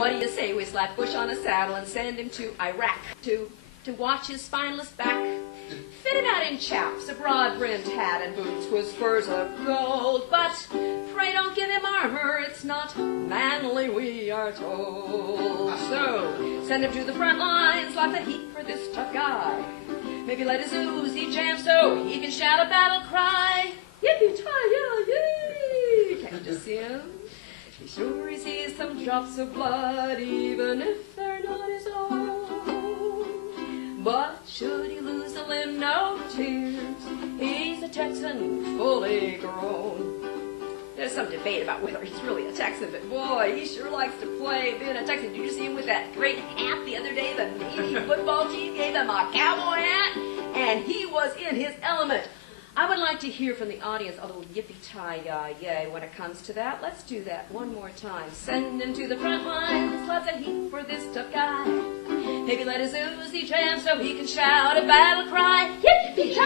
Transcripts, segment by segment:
What do you say we slap Bush on a saddle and send him to Iraq to watch his spineless back? Fitted out in chaps, a broad-brimmed hat and boots with spurs of gold. But pray don't give him armor, it's not manly, we are told. So send him to the front lines, lots of heat for this tough guy. Maybe let his Uzi jam so he can shout a battle cry. Yippee-ki-yay! Can't you just see him? Be sure he sees some drops of blood, even if they're not his own. But should he lose a limb, no tears. He's a Texan, fully grown. There's some debate about whether he's really a Texan, but boy, he sure likes to play being a Texan. Did you see him with that great hat the other day? The Navy football team gave him a cowboy hat, and he was in his element. I would like to hear from the audience a little yippee-ki-yay when it comes to that. Let's do that one more time. Send him to the front lines, lots of heat for this tough guy. Maybe let his Uzi jam so he can shout a battle cry. Yippee-ki-yay!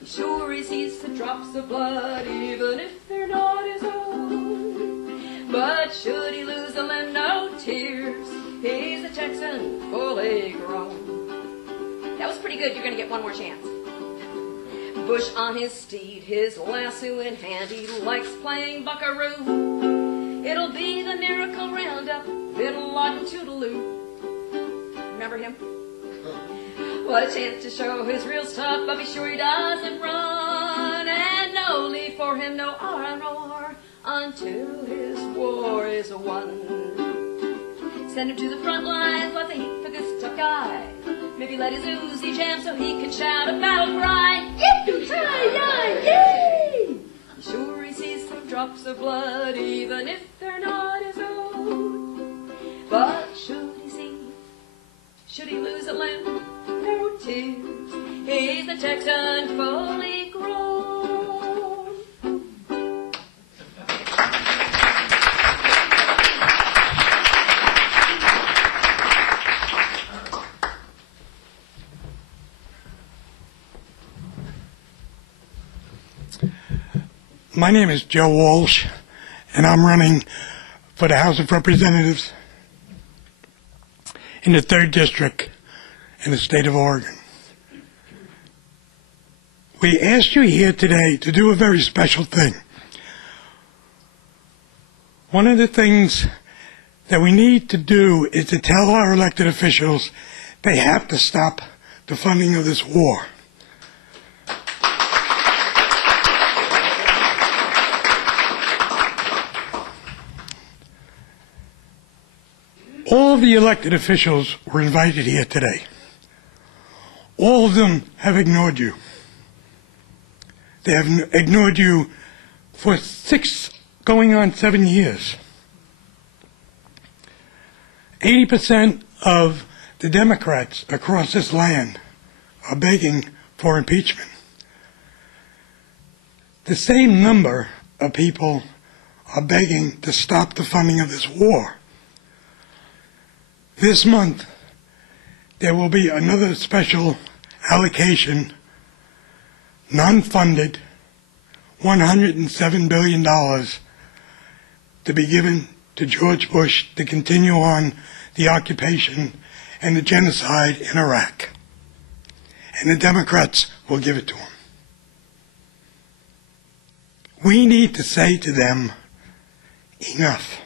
Be sure he sees the drops of blood, even if they're not his own. But should he lose a limb, no tears. He's a Texan, fully grown. That was pretty good. You're going to get one more chance. Bush on his steed, his lasso in hand, he likes playing buckaroo. It'll be the Miracle Roundup, Bin Laden Toodaloo. Remember him? What a chance to show his real stuff, but be sure he doesn't run. And no leave for him, no R&R, until his war is won. Send him to the front lines, lots of heat for this tough guy. Maybe let his Uzi jam so he can shout a battle cry. Yippee-ki-yay! Be sure he sees some drops of blood, even if they're not his own. But should he lose a limb, no tears. He's a Texan, fully grown. My name is Joe Walsh, and I'm running for the House of Representatives in the 3rd District in the state of Oregon. We asked you here today to do a very special thing. One of the things that we need to do is to tell our elected officials they have to stop the funding of this war. All of the elected officials were invited here today. All of them have ignored you. They have ignored you for 6, going on 7 years. 80% of the Democrats across this land are begging for impeachment. The same number of people are begging to stop the funding of this war. This month, there will be another special allocation, non-funded, $107 billion to be given to George Bush to continue on the occupation and the genocide in Iraq. And the Democrats will give it to him. We need to say to them, enough.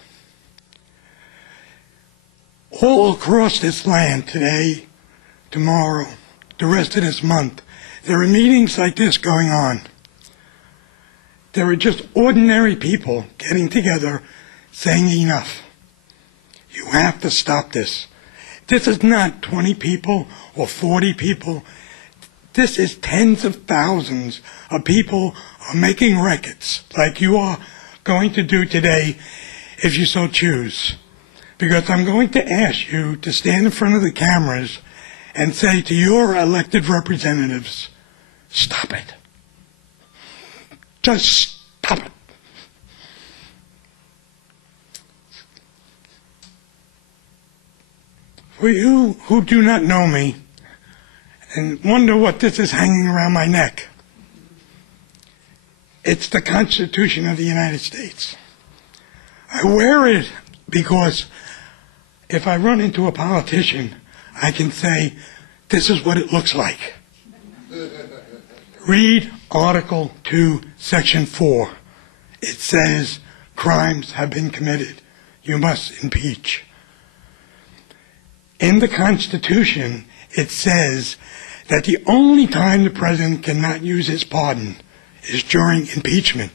All across this land today, tomorrow, the rest of this month, there are meetings like this going on. There are just ordinary people getting together saying enough. You have to stop this. This is not 20 people or 40 people. This is tens of thousands of people are making records like you are going to do today if you so choose. Because I'm going to ask you to stand in front of the cameras and say to your elected representatives, stop it. Just stop it. For you who do not know me and wonder what this is hanging around my neck, it's the Constitution of the United States. I wear it Because if I run into a politician, I can say, this is what it looks like. Read Article 2, Section 4. It says, crimes have been committed. You must impeach. In the Constitution, it says that the only time the president cannot use his pardon is during impeachment.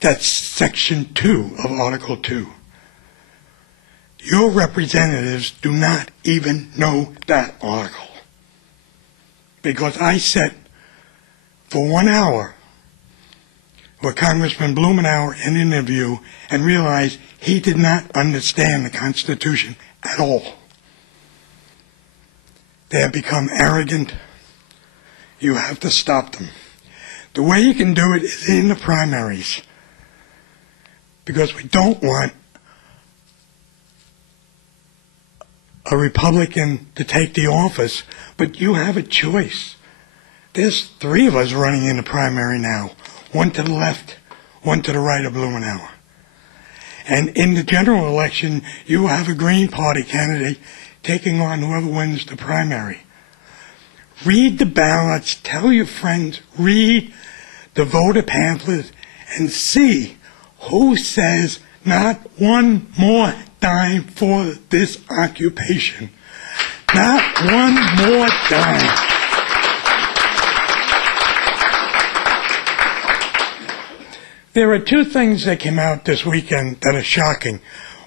That's Section 2 of Article 2. Your representatives do not even know that article. Because I sat for 1 hour with Congressman Blumenauer in an interview and realized he did not understand the Constitution at all. They have become arrogant. You have to stop them. The way you can do it is in the primaries. Because we don't want a Republican to take the office, but you have a choice. There's 3 of us running in the primary now, one to the left, one to the right of Blumenauer. And in the general election, you will have a Green Party candidate taking on whoever wins the primary. Read the ballots, tell your friends, read the voter pamphlet, and see who says not one more dime for this occupation. Not one more dime. There are 2 things that came out this weekend that are shocking.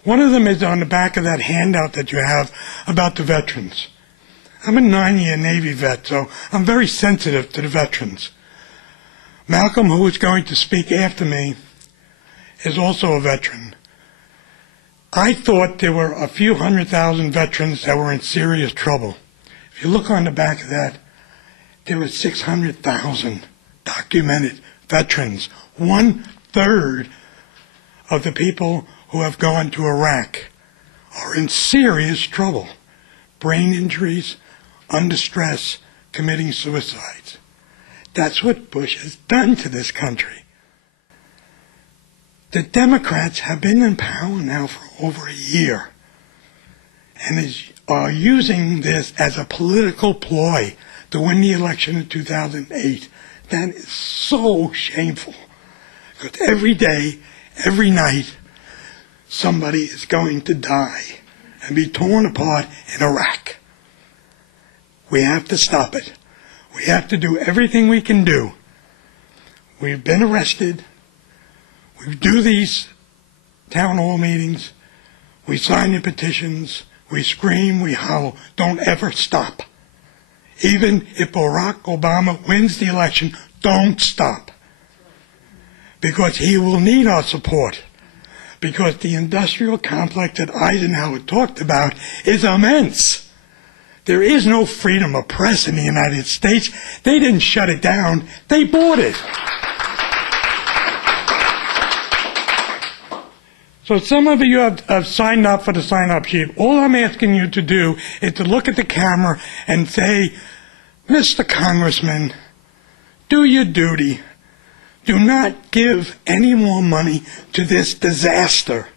One of them is on the back of that handout that you have about the veterans. I'm a 9-year Navy vet, so I'm very sensitive to the veterans. Malcolm, who is going to speak after me, is also a veteran. I thought there were a few 100,000 veterans that were in serious trouble. If you look on the back of that, there were 600,000 documented veterans. 1/3 of the people who have gone to Iraq are in serious trouble. Brain injuries, under stress, committing suicides. That's what Bush has done to this country. The Democrats have been in power now for over a year and are using this as a political ploy to win the election in 2008. That is so shameful. Because every day, every night, somebody is going to die and be torn apart in Iraq. We have to stop it. We have to do everything we can do. We've been arrested. We do these town hall meetings. We sign the petitions. We scream. We howl. Don't ever stop. Even if Barack Obama wins the election, don't stop. Because he will need our support. Because the industrial complex that Eisenhower talked about is immense. There is no freedom of press in the United States. They didn't shut it down. They bought it. So some of you have signed up for the sign-up sheet. All I'm asking you to do is to look at the camera and say, Mr. Congressman, do your duty. Do not give any more money to this disaster.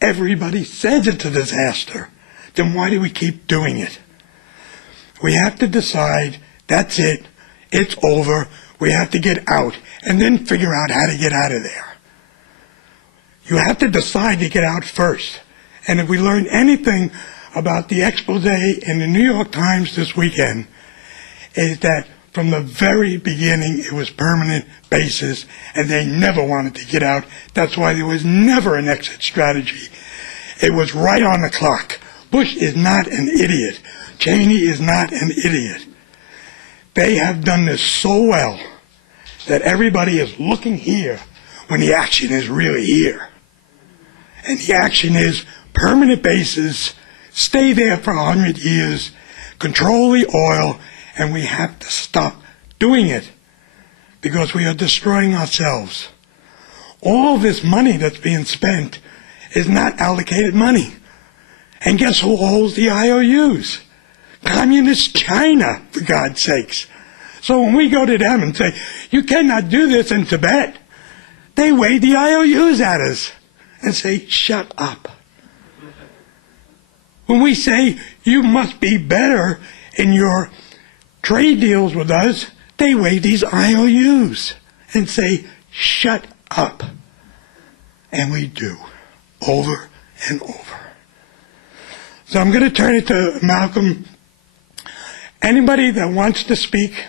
Everybody says it's a disaster. Then why do we keep doing it? We have to decide, that's it, it's over, we have to get out, and then figure out how to get out of there. You have to decide to get out first. And if we learn anything about the expose in the New York Times this weekend, is that from the very beginning it was permanent bases, and they never wanted to get out. That's why there was never an exit strategy. It was right on the clock. Bush is not an idiot. Cheney is not an idiot. They have done this so well that everybody is looking here when the action is really here. And the action is permanent bases, stay there for 100 years, control the oil, and we have to stop doing it because we are destroying ourselves. All this money that's being spent is not allocated money. And guess who holds the IOUs? Communist China, for God's sakes. So when we go to them and say, you cannot do this in Tibet, they wave the IOUs at us. and say, shut up. When we say, you must be better in your trade deals with us, they wave these IOUs and say, shut up. And we do, over and over. So I'm going to turn it to Malcolm. Anybody that wants to speak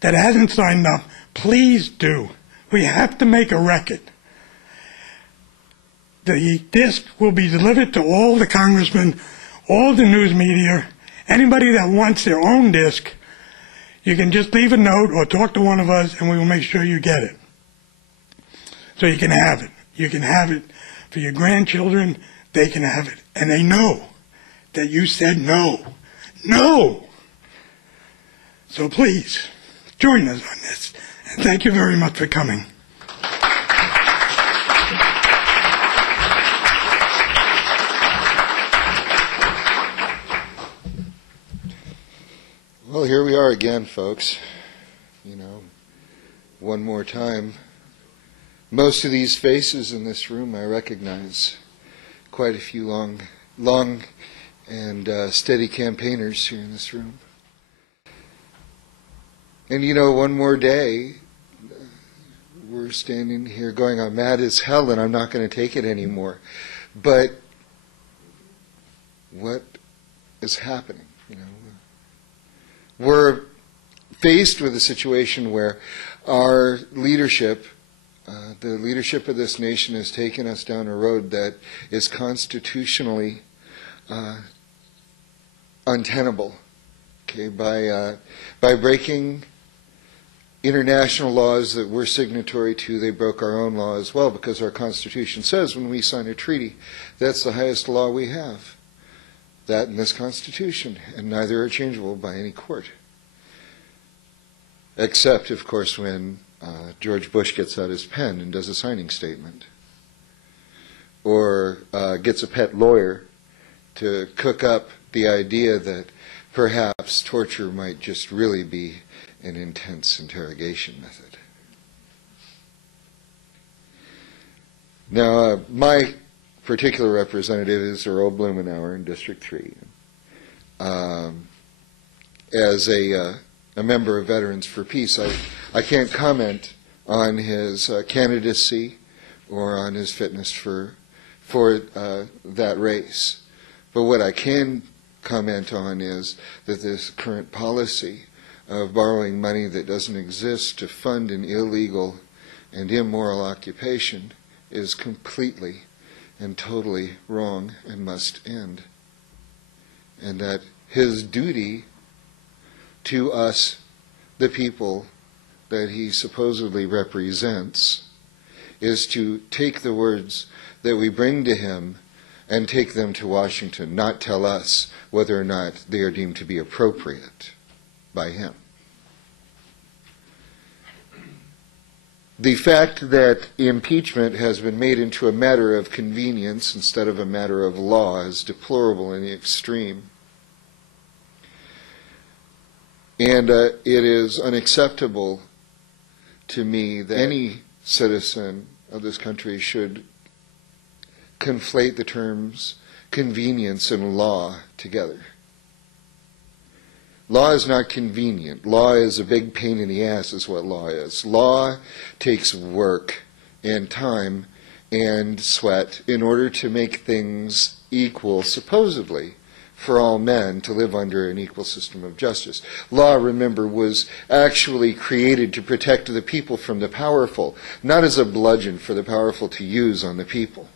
that hasn't signed up, please do. We have to make a record. The disc will be delivered to all the congressmen, all the news media. Anybody that wants their own disc, you can just leave a note or talk to one of us and we will make sure you get it. So you can have it. You can have it for your grandchildren. They can have it. And they know that you said no. No! So please, join us on this. And thank you very much for coming. Well, here we are again, folks. You know, one more time. Most of these faces in this room I recognize. Quite a few long and steady campaigners here in this room. And you know, one more day, we're standing here going, I'm mad as hell and I'm not going to take it anymore. But what is happening? You know, we're faced with a situation where our leadership, the leadership of this nation, has taken us down a road that is constitutionally untenable. Okay, by breaking international laws that we're signatory to, they broke our own law as well, because our Constitution says when we sign a treaty, that's the highest law we have. That in this Constitution, and neither are changeable by any court. Except, of course, when George Bush gets out his pen and does a signing statement. Or gets a pet lawyer to cook up the idea that perhaps torture might just really be an intense interrogation method. Now, my particular representative is Earl Blumenauer in District 3. As a member of Veterans for Peace, I can't comment on his candidacy or on his fitness for that race. But what I can comment on is that this current policy of borrowing money that doesn't exist to fund an illegal and immoral occupation is completely and totally wrong and must end. And that his duty to us, the people that he supposedly represents, is to take the words that we bring to him and take them to Washington, not tell us whether or not they are deemed to be appropriate by him. The fact that impeachment has been made into a matter of convenience instead of a matter of law is deplorable in the extreme. And it is unacceptable to me that any citizen of this country should conflate the terms convenience and law together. Law is not convenient. Law is a big pain in the ass is what law is. Law takes work and time and sweat in order to make things equal, supposedly, for all men to live under an equal system of justice. Law, remember, was actually created to protect the people from the powerful, not as a bludgeon for the powerful to use on the people.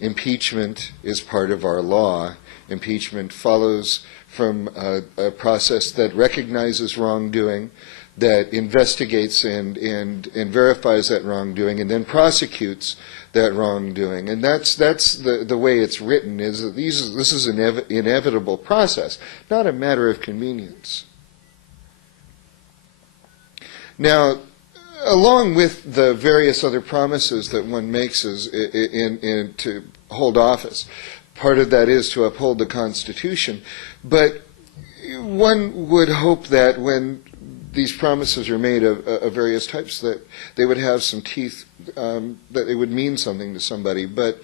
Impeachment is part of our law. Impeachment follows from a process that recognizes wrongdoing, that investigates and verifies that wrongdoing, and then prosecutes that wrongdoing. And that's the way it's written, is that this is an inevitable process, not a matter of convenience. Now, along with the various other promises that one makes to hold office, part of that is to uphold the Constitution. But one would hope that when these promises are made of various types, that they would have some teeth, that it would mean something to somebody. But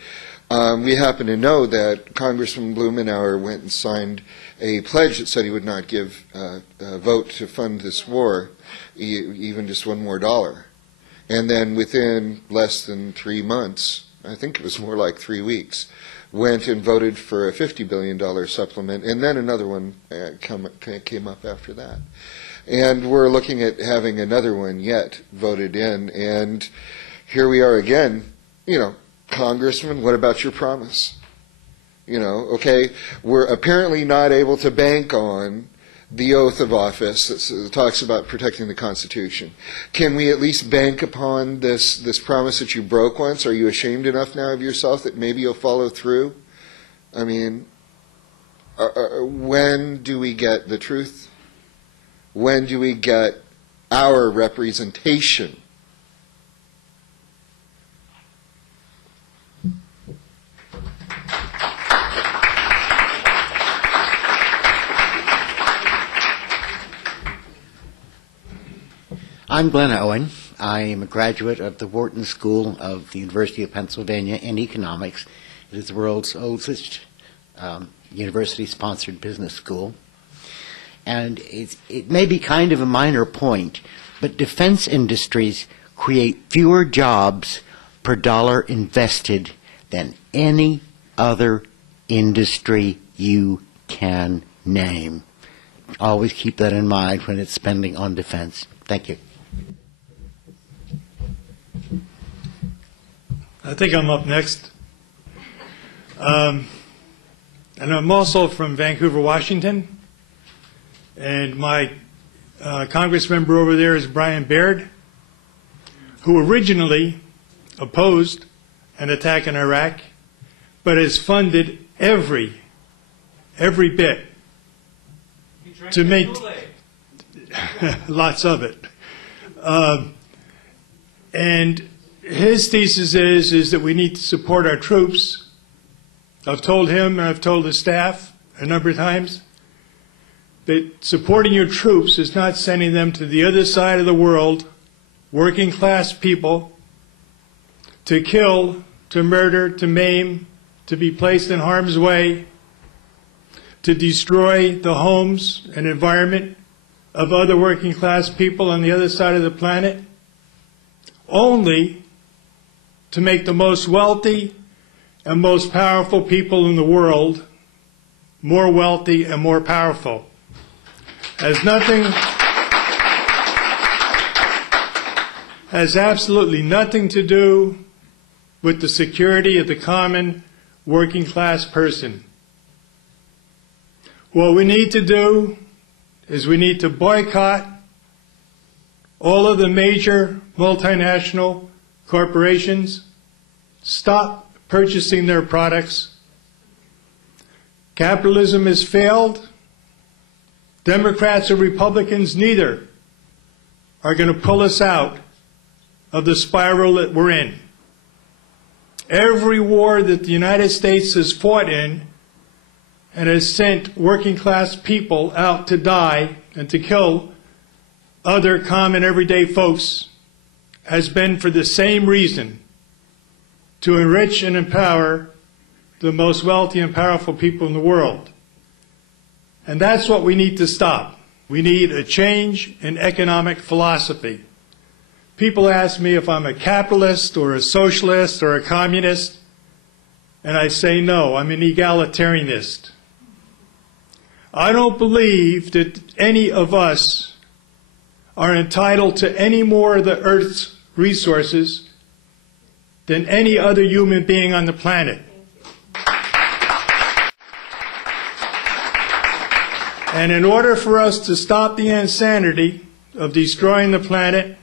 we happen to know that Congressman Blumenauer went and signed a pledge that said he would not give a vote to fund this war, even just $1 more. And then within less than 3 months, I think it was more like 3 weeks, went and voted for a $50 billion supplement, and then another one came up after that. And we're looking at having another one yet voted in, and here we are again. Congressman, what about your promise? Okay, we're apparently not able to bank on the oath of office that talks about protecting the Constitution. Can we at least bank upon this promise that you broke once? Are you ashamed enough now of yourself that maybe you'll follow through? I mean, when do we get the truth? When do we get our representation? I'm Glenn Owen. I am a graduate of the Wharton School of the University of Pennsylvania in economics. It is the world's oldest university-sponsored business school. And it may be kind of a minor point, but defense industries create fewer jobs per dollar invested than any other industry you can name. Always keep that in mind when it's spending on defense. Thank you. I think I'm up next. And I'm also from Vancouver, Washington. And my Congress member over there is Brian Baird, who originally opposed an attack in Iraq, but has funded every bit to make lots of it. And his thesis is that we need to support our troops. I've told him and I've told the staff a number of times that supporting your troops is not sending them to the other side of the world, working class people, to kill, to murder, to maim, to be placed in harm's way, to destroy the homes and environment of other working class people on the other side of the planet, only to make the most wealthy and most powerful people in the world more wealthy and more powerful. Has absolutely nothing to do with the security of the common working class person. What we need to do is we need to boycott all of the major multinational corporations, stop purchasing their products. Capitalism has failed. Democrats or Republicans, neither, are going to pull us out of the spiral that we're in. Every war that the United States has fought in and has sent working class people out to die and to kill other common everyday folks has been for the same reason, to enrich and empower the most wealthy and powerful people in the world. And that's what we need to stop. We need a change in economic philosophy. People ask me if I'm a capitalist or a socialist or a communist, and I say no, I'm an egalitarianist. I don't believe that any of us are entitled to any more of the Earth's resources than any other human being on the planet. And in order for us to stop the insanity of destroying the planet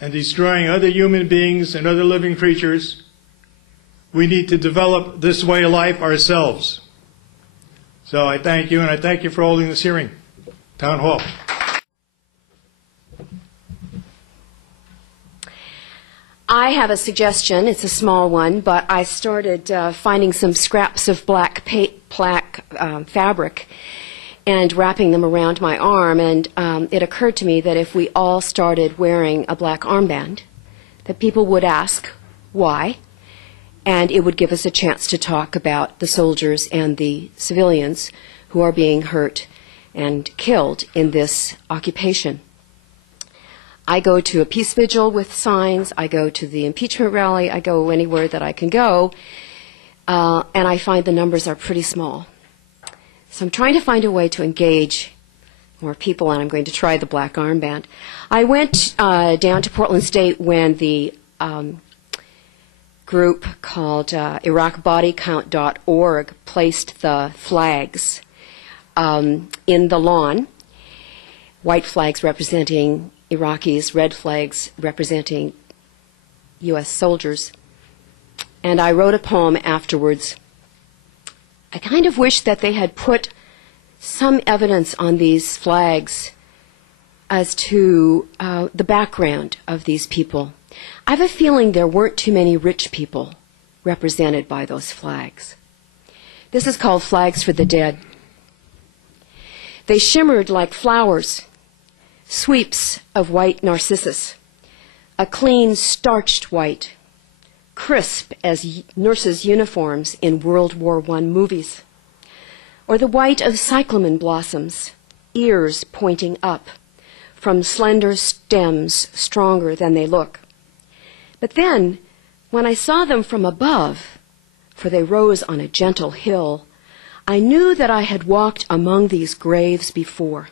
and destroying other human beings and other living creatures, we need to develop this way of life ourselves. So I thank you, and I thank you for holding this hearing. Town Hall. I have a suggestion. It's a small one, but I started finding some scraps of black fabric, and wrapping them around my arm, and it occurred to me that if we all started wearing a black armband, that people would ask why, and it would give us a chance to talk about the soldiers and the civilians who are being hurt and killed in this occupation. I go to a peace vigil with signs, I go to the impeachment rally, I go anywhere that I can go, and I find the numbers are pretty small. So I'm trying to find a way to engage more people, and I'm going to try the black armband. I went down to Portland State when the group called IraqBodyCount.org placed the flags in the lawn, white flags representing Iraqis, red flags representing U.S. soldiers. And I wrote a poem afterwards. I kind of wish that they had put some evidence on these flags as to the background of these people. I have a feeling there weren't too many rich people represented by those flags. This is called Flags for the Dead. They shimmered like flowers, sweeps of white narcissus, a clean, starched white, crisp as nurses' uniforms in World War I movies, or the white of cyclamen blossoms, ears pointing up, from slender stems stronger than they look. But then, when I saw them from above, for they rose on a gentle hill, I knew that I had walked among these graves before.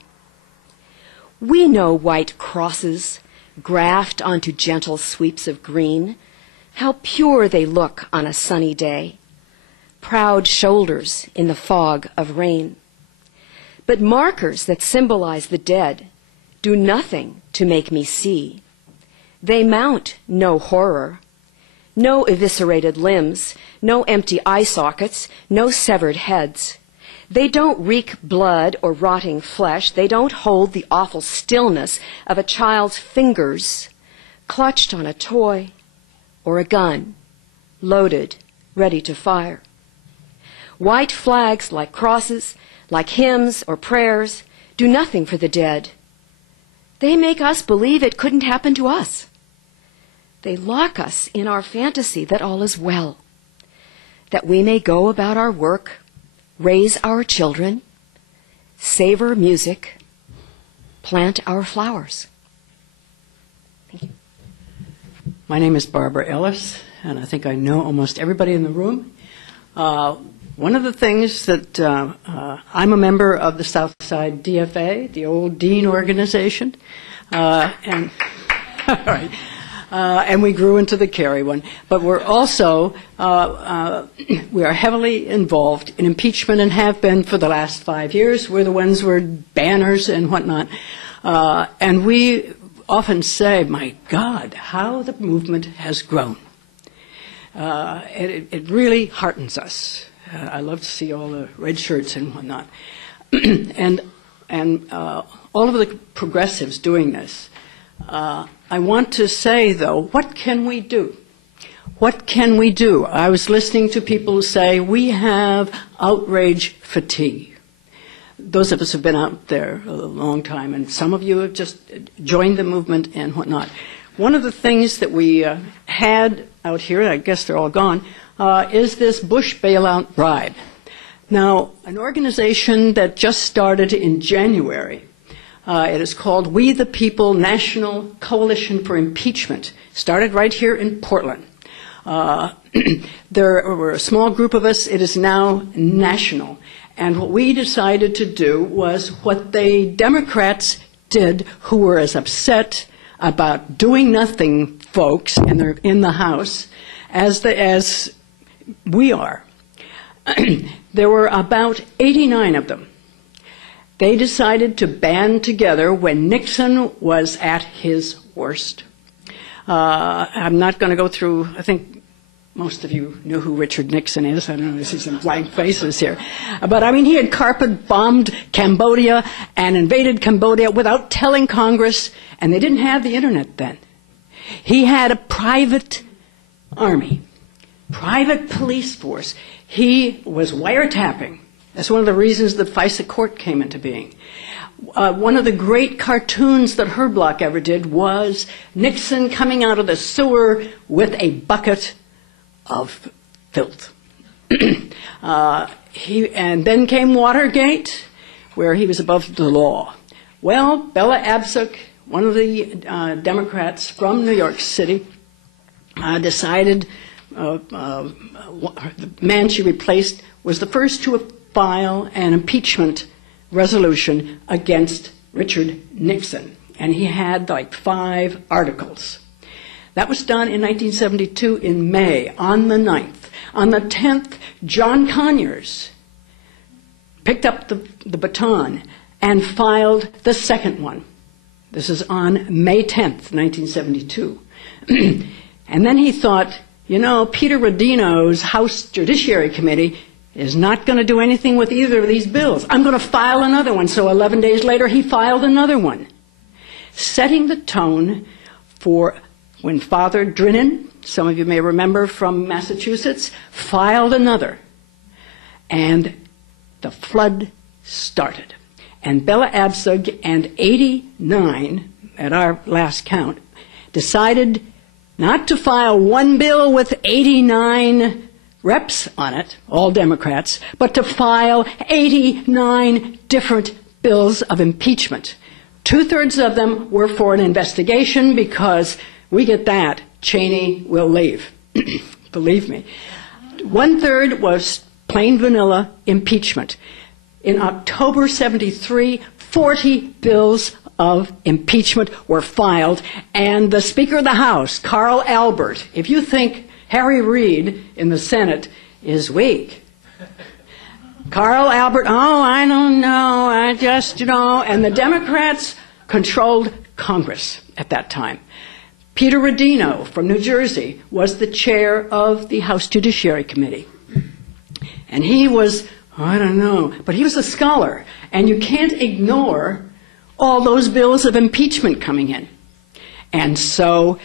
We know white crosses, grafted onto gentle sweeps of green, how pure they look on a sunny day, proud shoulders in the fog of rain. But markers that symbolize the dead do nothing to make me see. They mount no horror, no eviscerated limbs, no empty eye sockets, no severed heads. They don't reek blood or rotting flesh. They don't hold the awful stillness of a child's fingers clutched on a toy or a gun, loaded, ready to fire. White flags like crosses, like hymns or prayers, do nothing for the dead. They make us believe it couldn't happen to us. They lock us in our fantasy that all is well, that we may go about our work, raise our children, savor music, plant our flowers. Thank you. My name is Barbara Ellis, and I think I know almost everybody in the room. One of the things that I'm a member of the Southside DFA, the old Dean organization, and all right. And we grew into the Kerry one. But we're also, we are heavily involved in impeachment and have been for the last 5 years. We're the ones who are banners and whatnot. And we often say, my God, how the movement has grown. It really heartens us. I love to see all the red shirts and whatnot. and all of the progressives doing this. I want to say, though, what can we do? What can we do? I was listening to people say, we have outrage fatigue. Those of us who have been out there a long time, and some of you have just joined the movement and whatnot. One of the things that we had out here, I guess they're all gone, is this Bush bailout bribe. Now, an organization that just started in January, it is called We the People National Coalition for Impeachment. Started right here in Portland. There were a small group of us. It is now national. And what we decided to do was what the Democrats did, who were as upset about doing nothing folks, and they're in the House, as we are. There were about 89 of them. They decided to band together when Nixon was at his worst. I'm not going to go through, I think most of you know who Richard Nixon is. I don't know, I see some blank faces here. But I mean, he had carpet bombed Cambodia and invaded Cambodia without telling Congress, and they didn't have the internet then. He had a private army, private police force. He was wiretapping That's one of the reasons the FISA court came into being. One of the great cartoons that Herb Block ever did was Nixon coming out of the sewer with a bucket of filth. And then came Watergate, where he was above the law. Well, Bella Abzug, one of the Democrats from New York City, decided the man she replaced was the first to file an impeachment resolution against Richard Nixon. And he had like 5 articles. That was done in 1972 in May, on the 9th. On the 10th, John Conyers picked up the baton and filed the second one. This is on May 10th, 1972. And then he thought, you know, Peter Rodino's House Judiciary Committee is not going to do anything with either of these bills. I'm going to file another one. So 11 days later, he filed another one, setting the tone for when Father Drinnen, some of you may remember from Massachusetts, filed another. And the flood started. And Bella Abzug and 89, at our last count, decided not to file one bill with 89 reps on it, all Democrats, but to file 89 different bills of impeachment. 2/3 of them were for an investigation because we get that, Cheney will leave. Believe me. 1/3 was plain vanilla impeachment. In October 73, 40 bills of impeachment were filed, and the Speaker of the House, Carl Albert, if you think Harry Reid in the Senate is weak, Carl Albert, oh, I don't know, I just, and the Democrats controlled Congress at that time. Peter Rodino from New Jersey was the chair of the House Judiciary Committee. And he was, I don't know, but he was a scholar, and you can't ignore all those bills of impeachment coming in. And so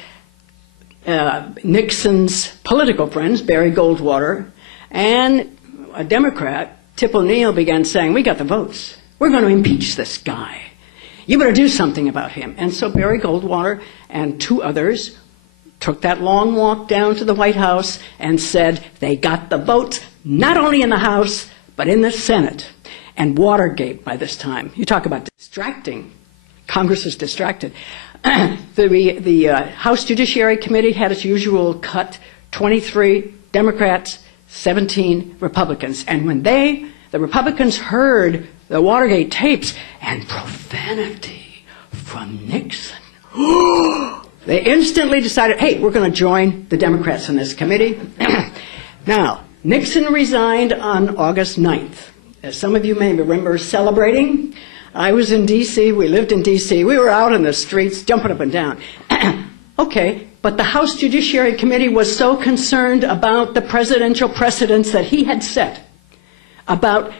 Nixon's political friends, Barry Goldwater, and a Democrat, Tip O'Neill, began saying, we got the votes. We're going to impeach this guy. You better do something about him. And so Barry Goldwater and 2 others took that long walk down to the White House and said they got the votes not only in the House, but in the Senate. And Watergate by this time. You talk about distracting. Congress is distracted. The House Judiciary Committee had its usual cut, 23 Democrats, 17 Republicans. And when the Republicans heard the Watergate tapes and profanity from Nixon, they instantly decided, hey, we're going to join the Democrats in this committee. Now, Nixon resigned on August 9th. As some of you may remember celebrating, I was in D.C., we lived in D.C., we were out in the streets jumping up and down. Okay, but the House Judiciary Committee was so concerned about the presidential precedents that he had set about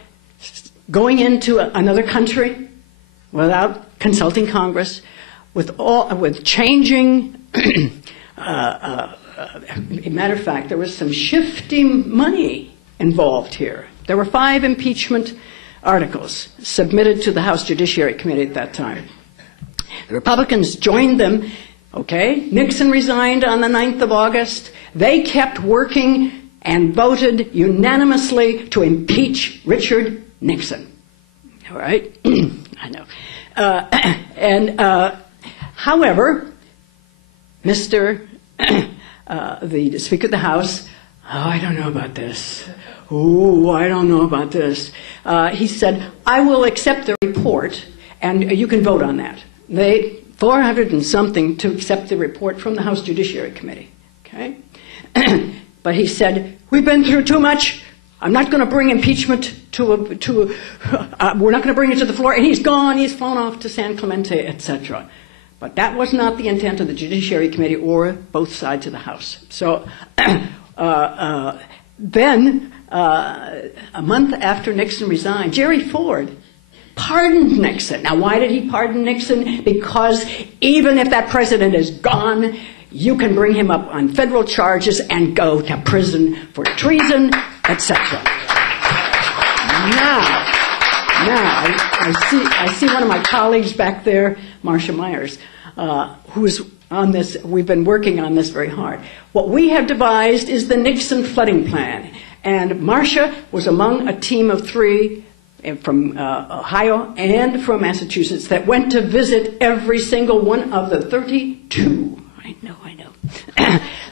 going into another country without consulting Congress, with changing, matter of fact, there was some shifting money involved here. There were 5 impeachment articles submitted to the House Judiciary Committee at that time. The Republicans joined them. Okay, Nixon resigned on the 9th of August. They kept working and voted unanimously to impeach Richard Nixon. All right? I know. However, Mr. The Speaker of the House, I don't know about this. I don't know about this. He said, I will accept the report, and you can vote on that. They 400 and something to accept the report from the House Judiciary Committee. Okay? But he said, we've been through too much. I'm not going to bring impeachment we're not going to bring it to the floor. And he's gone. He's flown off to San Clemente, etc. But that was not the intent of the Judiciary Committee or both sides of the House. So then, a month after Nixon resigned, Jerry Ford pardoned Nixon. Now, why did he pardon Nixon? Because even if that president is gone, you can bring him up on federal charges and go to prison for treason, etc. I see one of my colleagues back there, Marcia Myers, who is on this. We've been working on this very hard. What we have devised is the Nixon flooding plan. And Marcia was among a team of 3 from Ohio and from Massachusetts that went to visit every single one of the 32. I know.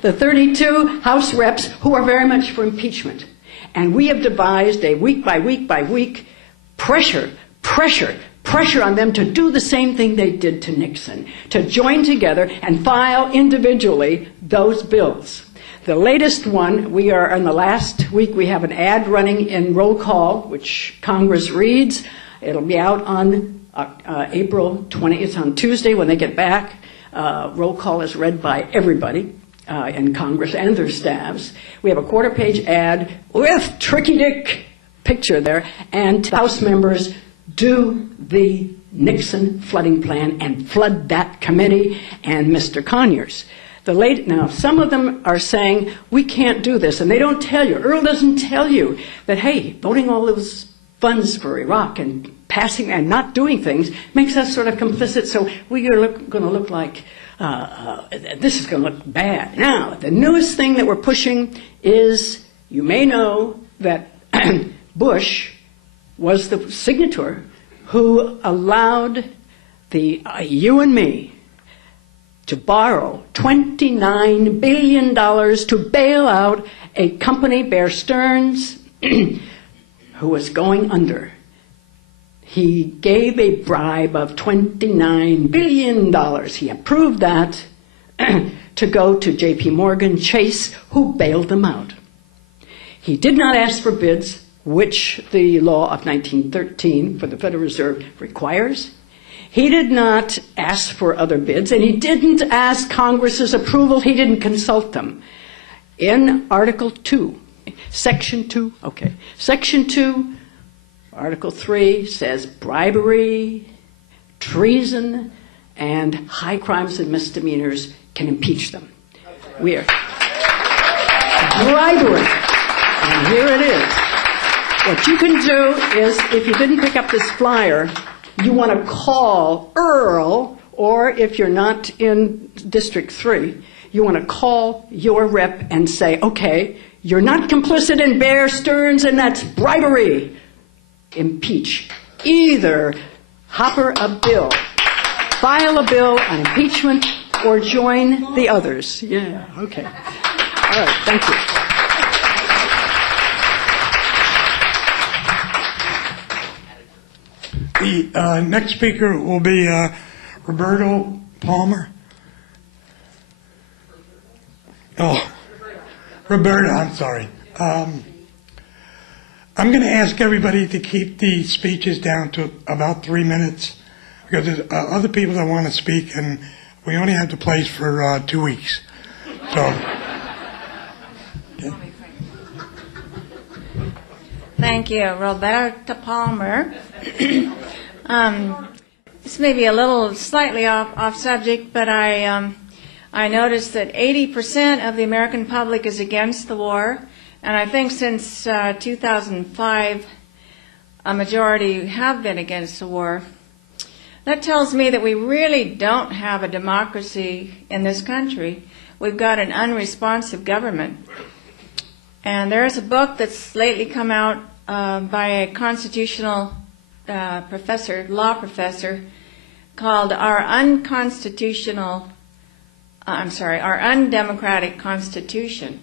The 32 House reps who are very much for impeachment. And we have devised a week by week pressure on them to do the same thing they did to Nixon, to join together and file individually those bills. The latest one, we are in the last week, we have an ad running in Roll Call, which Congress reads. It'll be out on April 20th. It's on Tuesday when they get back. Roll Call is read by everybody in Congress and their staffs. We have a quarter-page ad with Tricky Dick picture there, and House members do the Nixon flooding plan and flood that committee and Mr. Conyers. Now, some of them are saying, we can't do this, and they don't tell you. Earl doesn't tell you that, hey, voting all those funds for Iraq and passing and not doing things makes us sort of complicit, so we are going to look like this is going to look bad. Now, the newest thing that we're pushing is, you may know that Bush was the signator who allowed you and me to borrow $29 billion to bail out a company, Bear Stearns, who was going under. He gave a bribe of $29 billion. He approved that to go to J.P. Morgan Chase, who bailed them out. He did not ask for bids, which the law of 1913 for the Federal Reserve requires. He did not ask for other bids, and he didn't ask Congress's approval. He didn't consult them. In Article 2, Section 2, Section 2, Article 3 says bribery, treason, and high crimes and misdemeanors can impeach them. We are bribery, and here it is. What you can do is, if you didn't pick up this flyer, you want to call Earl, or if you're not in District 3, you want to call your rep and say, okay, you're not complicit in Bear Stearns, and that's bribery. Impeach. Either hopper a bill, file a bill on impeachment, or join the others. Yeah, okay. All right, thank you. The next speaker will be Roberto Palmer. Oh, Roberta, I'm sorry. I'm going to ask everybody to keep the speeches down to about 3 minutes, because there's other people that want to speak, and we only have the place for 2 weeks. So. Okay. Thank you, Roberta Palmer. This may be a little slightly off subject, but I noticed that 80% of the American public is against the war, and I think since 2005, a majority have been against the war. That tells me that we really don't have a democracy in this country. We've got an unresponsive government. And there is a book that's lately come out by a constitutional law professor, called Our Undemocratic Constitution.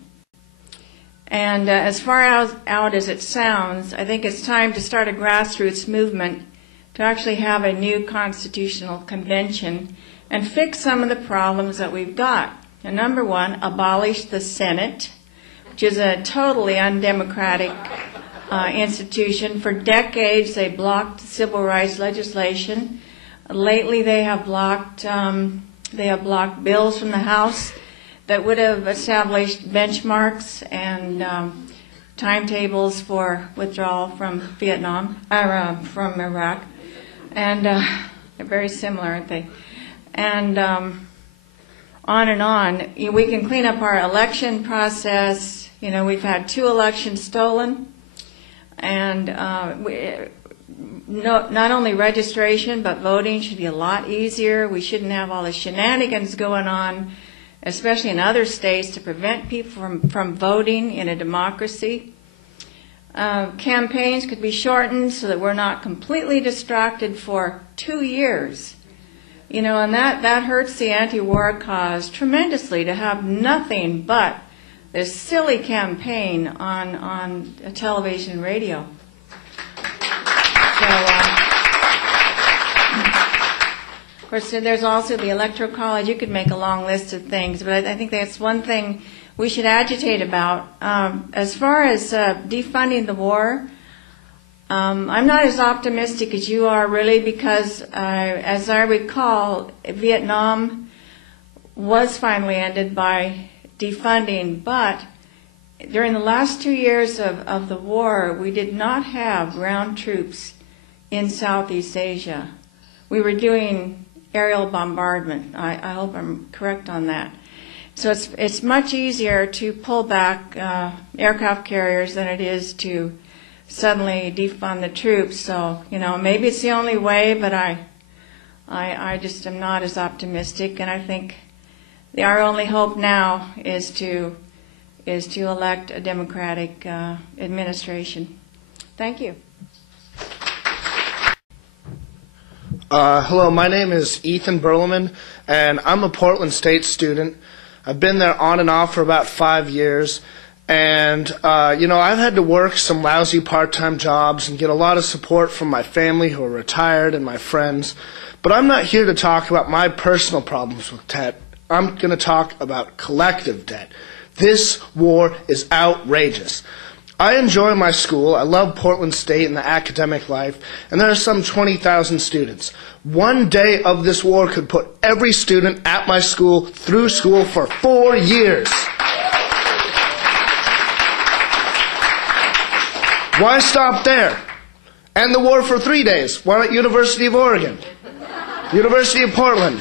And as far out as it sounds, I think it's time to start a grassroots movement to actually have a new constitutional convention and fix some of the problems that we've got. And number one, abolish the Senate, which is a totally undemocratic institution. For decades, they blocked civil rights legislation. Lately, they have blocked bills from the House that would have established benchmarks and timetables for withdrawal from from Iraq, and they're very similar, aren't they? And on and on. We can clean up our election process. You know, we've had 2 elections stolen, And not only registration, but voting should be a lot easier. We shouldn't have all the shenanigans going on, especially in other states, to prevent people from voting in a democracy. Campaigns could be shortened so that we're not completely distracted for 2 years. You know, and that hurts the anti-war cause tremendously, to have nothing but this silly campaign on television and radio. So, of course, there's also the Electoral College. You could make a long list of things, but I think that's one thing we should agitate about. As far as defunding the war, I'm not as optimistic as you are, really, because as I recall, Vietnam was finally ended by defunding, but during the last 2 years of the war, we did not have ground troops in Southeast Asia. We were doing aerial bombardment. I hope I'm correct on that. So it's much easier to pull back aircraft carriers than it is to suddenly defund the troops. So, you know, maybe it's the only way, but I just am not as optimistic, and I think our only hope now is to elect a Democratic administration. Thank you. Hello, my name is Ethan Berleman, and I'm a Portland State student. I've been there on and off for about 5 years, and you know, I've had to work some lousy part-time jobs and get a lot of support from my family who are retired and my friends. But I'm not here to talk about my personal problems with debt. I'm going to talk about collective debt. This war is outrageous. I enjoy my school. I love Portland State and the academic life, and there are some 20,000 students. One day of this war could put every student at my school through school for 4 years. Why stop there? End the war for 3 days. Why not University of Oregon? University of Portland?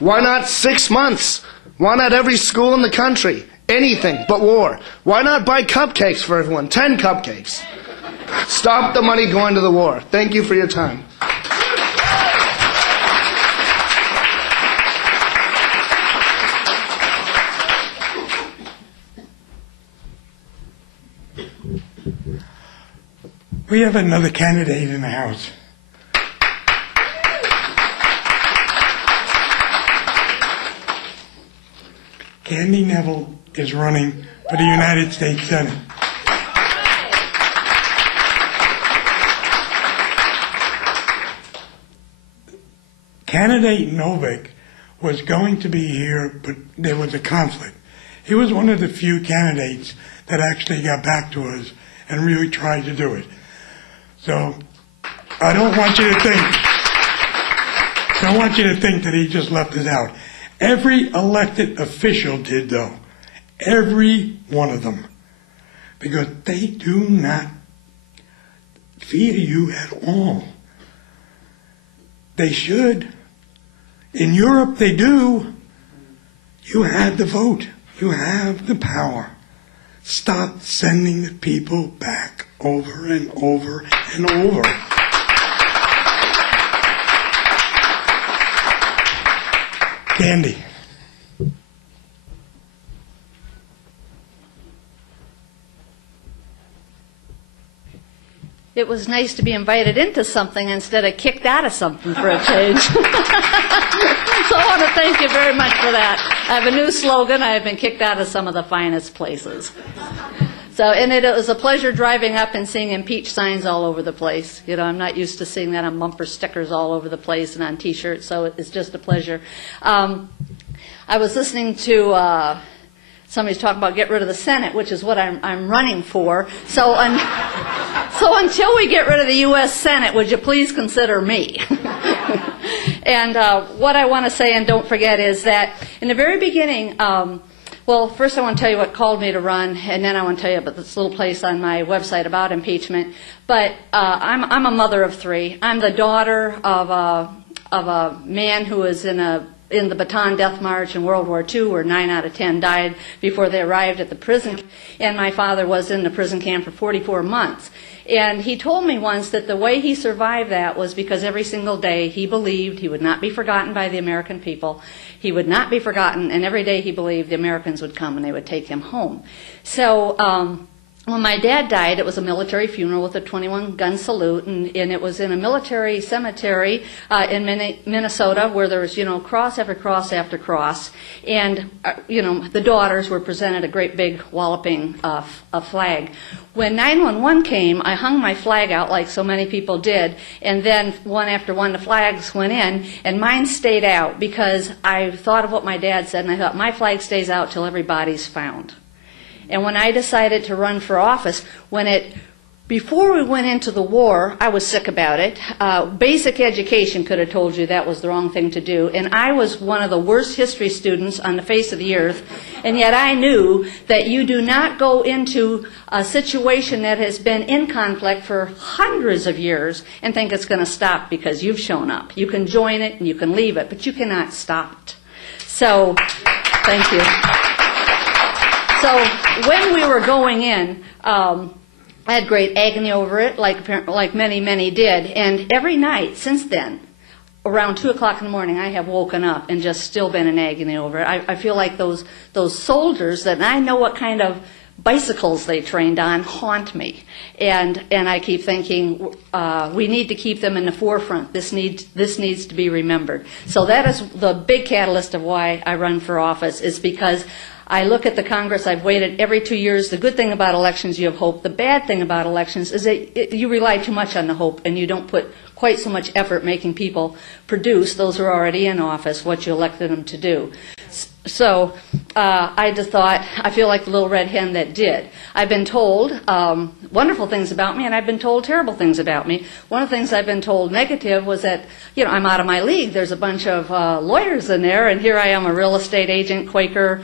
Why not 6 months? Why not every school in the country? Anything but war. Why not buy cupcakes for everyone? 10 cupcakes. Stop the money going to the war. Thank you for your time. We have another candidate in the House. Candy Neville is running for the United States Senate. Candidate Novick was going to be here, but there was a conflict. He was one of the few candidates that actually got back to us and really tried to do it. So I don't want you to think that he just left us out. Every elected official did, though. Every one of them. Because they do not fear you at all. They should. In Europe, they do. You have the vote. You have the power. Stop sending the people back over and over and over. Candy. It was nice to be invited into something instead of kicked out of something for a change. So I want to thank you very much for that. I have a new slogan. I have been kicked out of some of the finest places. So, and it was a pleasure driving up and seeing impeach signs all over the place. You know, I'm not used to seeing that on bumper stickers all over the place and on T-shirts, so it's just a pleasure. I was listening to somebody's talking about get rid of the Senate, which is what I'm running for. So until we get rid of the U.S. Senate, would you please consider me? And what I want to say, and don't forget, is that in the very beginning, well, first I want to tell you what called me to run, and then I want to tell you about this little place on my website about impeachment. But I'm a mother of three. I'm the daughter of a man who was in a in the Bataan Death March in World War II, where 9 out of 10 died before they arrived at the prison. And my father was in the prison camp for 44 months. And he told me once that the way he survived that was because every single day he believed he would not be forgotten by the American people. He would not be forgotten, and every day he believed the Americans would come and they would take him home. So when my dad died, it was a military funeral with a 21-gun salute, and it was in a military cemetery in Minnesota where there was, cross after cross after cross. And, the daughters were presented a great big walloping flag. When 911 came, I hung my flag out like so many people did, and then one after one the flags went in, and mine stayed out because I thought of what my dad said, and I thought, my flag stays out till every body's found. And when I decided to run for office, before we went into the war, I was sick about it. Basic education could have told you that was the wrong thing to do. And I was one of the worst history students on the face of the earth. And yet I knew that you do not go into a situation that has been in conflict for hundreds of years and think it's going to stop because you've shown up. You can join it and you can leave it, but you cannot stop it. So, thank you. So when we were going in, I had great agony over it, like many, many did. And every night since then, around 2 o'clock in the morning, I have woken up and just still been in agony over it. I feel like those soldiers, that I know what kind of bicycles they trained on, haunt me. And I keep thinking, we need to keep them in the forefront. This needs to be remembered. So that is the big catalyst of why I run for office, is because I look at the Congress. I've waited every 2 years. The good thing about elections, you have hope. The bad thing about elections is that you rely too much on the hope, and you don't put quite so much effort making people produce, those who are already in office, what you elected them to do. So I just thought, I feel like the little red hen that did. I've been told wonderful things about me, and I've been told terrible things about me. One of the things I've been told negative was that, I'm out of my league. There's a bunch of lawyers in there, and here I am, a real estate agent, Quaker,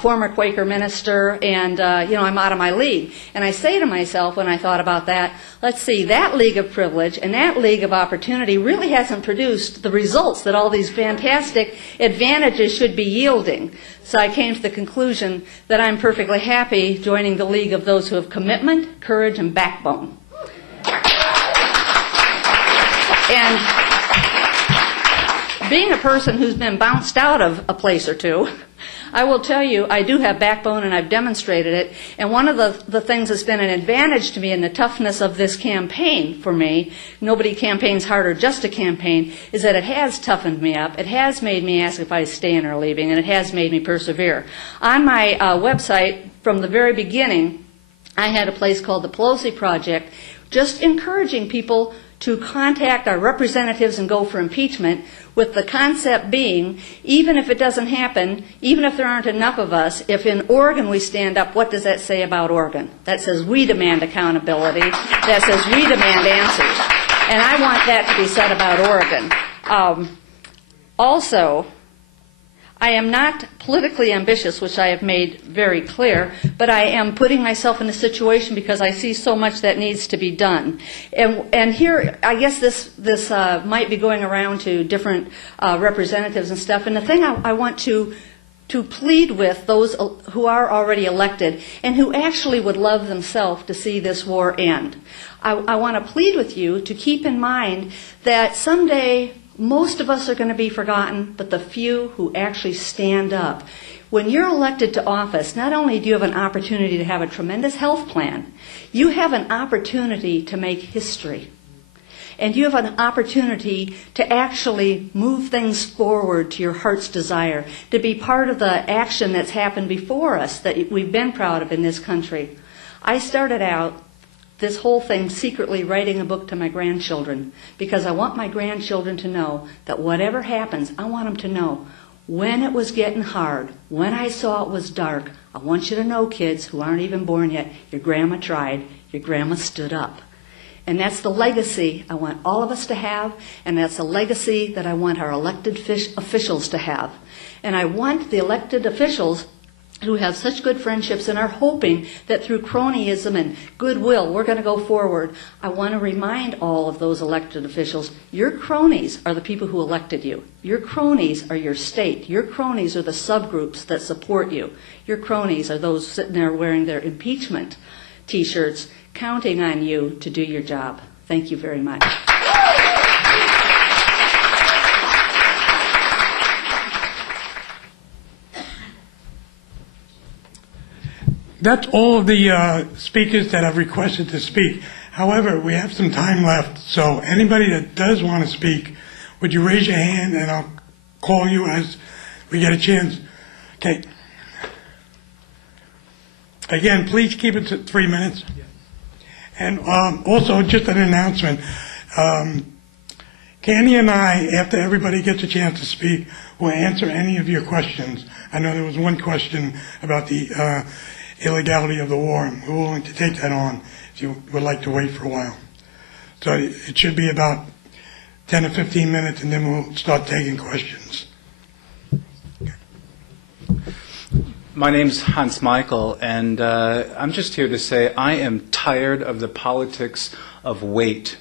former Quaker minister, and, I'm out of my league. And I say to myself, when I thought about that, let's see, that league of privilege and that league of opportunity really hasn't produced the results that all these fantastic advantages should be yielding. So I came to the conclusion that I'm perfectly happy joining the league of those who have commitment, courage, and backbone. And being a person who's been bounced out of a place or two, I will tell you, I do have backbone, and I've demonstrated it. And one of the things that's been an advantage to me in the toughness of this campaign for me, nobody campaigns harder just to campaign, is that it has toughened me up. It has made me ask if I was staying or leaving, and it has made me persevere. On my website, from the very beginning, I had a place called the Pelosi Project, just encouraging people to contact our representatives and go for impeachment, with the concept being, even if it doesn't happen, even if there aren't enough of us, if in Oregon we stand up, what does that say about Oregon? That says we demand accountability. That says we demand answers. And I want that to be said about Oregon. Also, I am not politically ambitious, which I have made very clear, but I am putting myself in a situation because I see so much that needs to be done. And here, I guess this might be going around to different representatives and stuff. And the thing I want to plead with those who are already elected and who actually would love themselves to see this war end. I want to plead with you to keep in mind that someday most of us are going to be forgotten, but the few who actually stand up. When you're elected to office, not only do you have an opportunity to have a tremendous health plan, you have an opportunity to make history. And you have an opportunity to actually move things forward to your heart's desire, to be part of the action that's happened before us that we've been proud of in this country. I started out this whole thing secretly writing a book to my grandchildren because I want my grandchildren to know that whatever happens, I want them to know when it was getting hard, when I saw it was dark, I want you to know, kids who aren't even born yet, your grandma tried, your grandma stood up. And that's the legacy I want all of us to have, and that's a legacy that I want our elected officials to have. And I want the elected officials who have such good friendships and are hoping that through cronyism and goodwill, we're going to go forward. I want to remind all of those elected officials, your cronies are the people who elected you. Your cronies are your state. Your cronies are the subgroups that support you. Your cronies are those sitting there wearing their impeachment T-shirts, counting on you to do your job. Thank you very much. That's all of the speakers that have requested to speak. However, we have some time left, so anybody that does want to speak, would you raise your hand and I'll call you as we get a chance. Okay. Again, please keep it to 3 minutes. And also, just an announcement. Candy and I, after everybody gets a chance to speak, will answer any of your questions. I know there was one question about the illegality of the war, and we're willing to take that on if you would like to wait for a while. So it should be about 10 or 15 minutes, and then we'll start taking questions. My name's Hans Michael, and I'm just here to say I am tired of the politics of wait.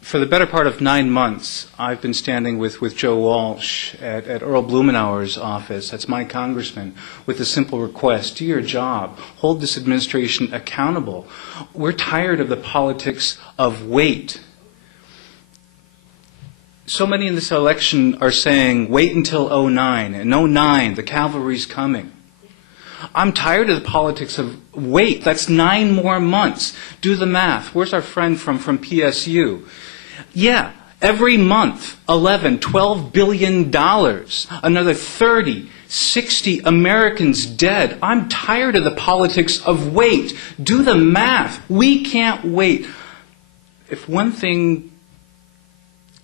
For the better part of 9 months, I've been standing with Joe Walsh at Earl Blumenauer's office, that's my congressman, with a simple request: do your job, hold this administration accountable. We're tired of the politics of wait. So many in this election are saying, wait until 09. In 09, the cavalry's coming. I'm tired of the politics of wait. That's 9 more months. Do the math. Where's our friend from PSU? Yeah, every month, $11, $12 billion. Another 30, 60 Americans dead. I'm tired of the politics of wait. Do the math. We can't wait. If one thing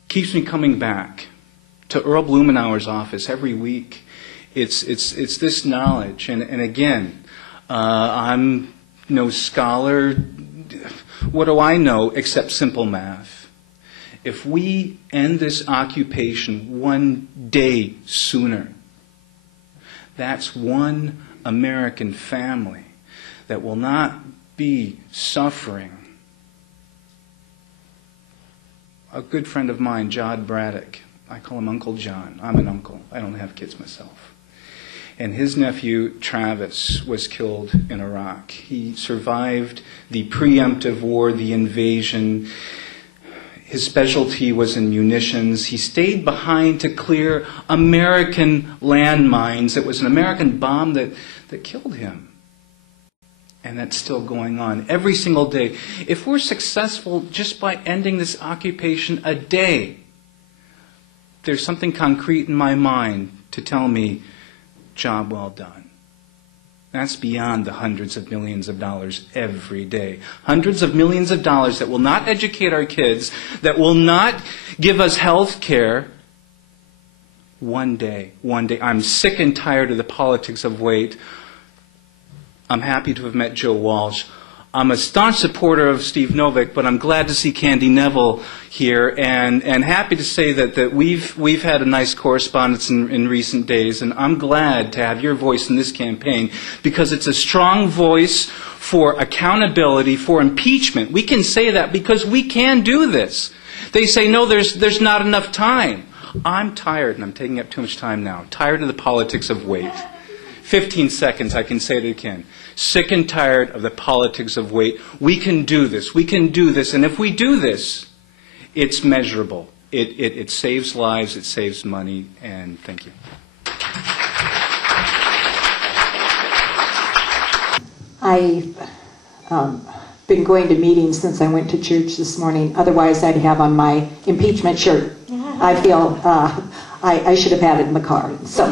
keeps me coming back to Earl Blumenauer's office every week, it's this knowledge. And again, I'm no scholar. What do I know except simple math? If we end this occupation one day sooner, that's one American family that will not be suffering. A good friend of mine, John Braddock, I call him Uncle John. I'm an uncle. I don't have kids myself. And his nephew, Travis, was killed in Iraq. He survived the preemptive war, the invasion. His specialty was in munitions. He stayed behind to clear American landmines. It was an American bomb that killed him. And that's still going on every single day. If we're successful just by ending this occupation a day, there's something concrete in my mind to tell me, job well done. That's beyond the hundreds of millions of dollars every day. Hundreds of millions of dollars that will not educate our kids, that will not give us health care. One day. I'm sick and tired of the politics of wait. I'm happy to have met Joe Walsh. I'm a staunch supporter of Steve Novick, but I'm glad to see Candy Neville here, and happy to say that we've had a nice correspondence in recent days, and I'm glad to have your voice in this campaign because it's a strong voice for accountability, for impeachment. We can say that because we can do this. They say, no, there's not enough time. I'm tired, and I'm taking up too much time now, tired of the politics of wait. 15 seconds, I can say it again. Sick and tired of the politics of wait. We can do this. We can do this. And if we do this, it's measurable. It saves lives. It saves money. And thank you. I've been going to meetings since I went to church this morning. Otherwise, I'd have on my impeachment shirt. I feel I should have had it in the car. So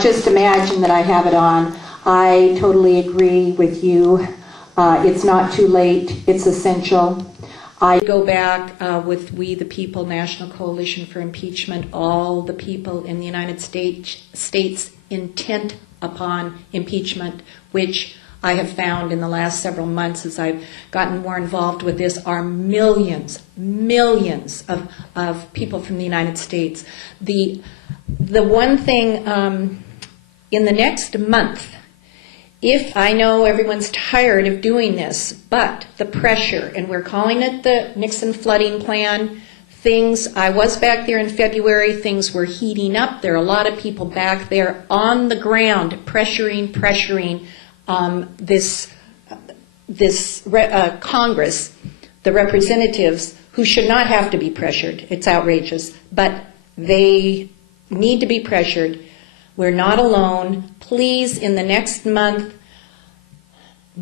just imagine that I have it on. I totally agree with you. It's not too late. It's essential. I go back with We the People, National Coalition for Impeachment, all the people in the United States intent upon impeachment, which I have found in the last several months as I've gotten more involved with this, are millions of people from the United States. The one thing in the next month, if I know everyone's tired of doing this, but the pressure, and we're calling it the Nixon flooding plan, I was back there in February, things were heating up. There are a lot of people back there on the ground pressuring this Congress, the representatives, who should not have to be pressured. It's outrageous. But they need to be pressured. We're not alone. Please, in the next month,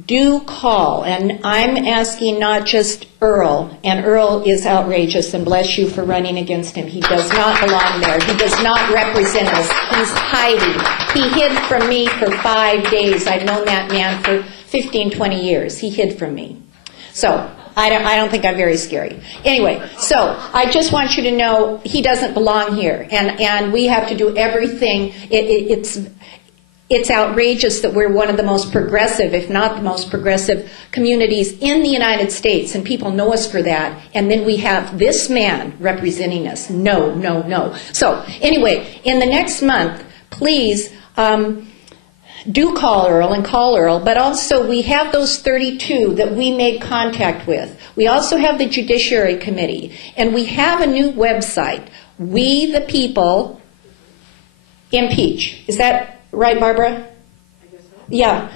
do call. And I'm asking not just Earl, and Earl is outrageous, and bless you for running against him. He does not belong there. He does not represent us. He's hiding. He hid from me for 5 days. I've known that man for 15, 20 years. He hid from me. So I don't think I'm very scary. Anyway, so I just want you to know he doesn't belong here, and we have to do everything. It's outrageous that we're one of the most progressive, if not the most progressive, communities in the United States, and people know us for that, and then we have this man representing us. No, no, no. So anyway, in the next month, please do call Earl, but also we have those 32 that we made contact with. We also have the Judiciary Committee, and we have a new website, We the People Impeach. Is that right, Barbara? I guess so. Yeah.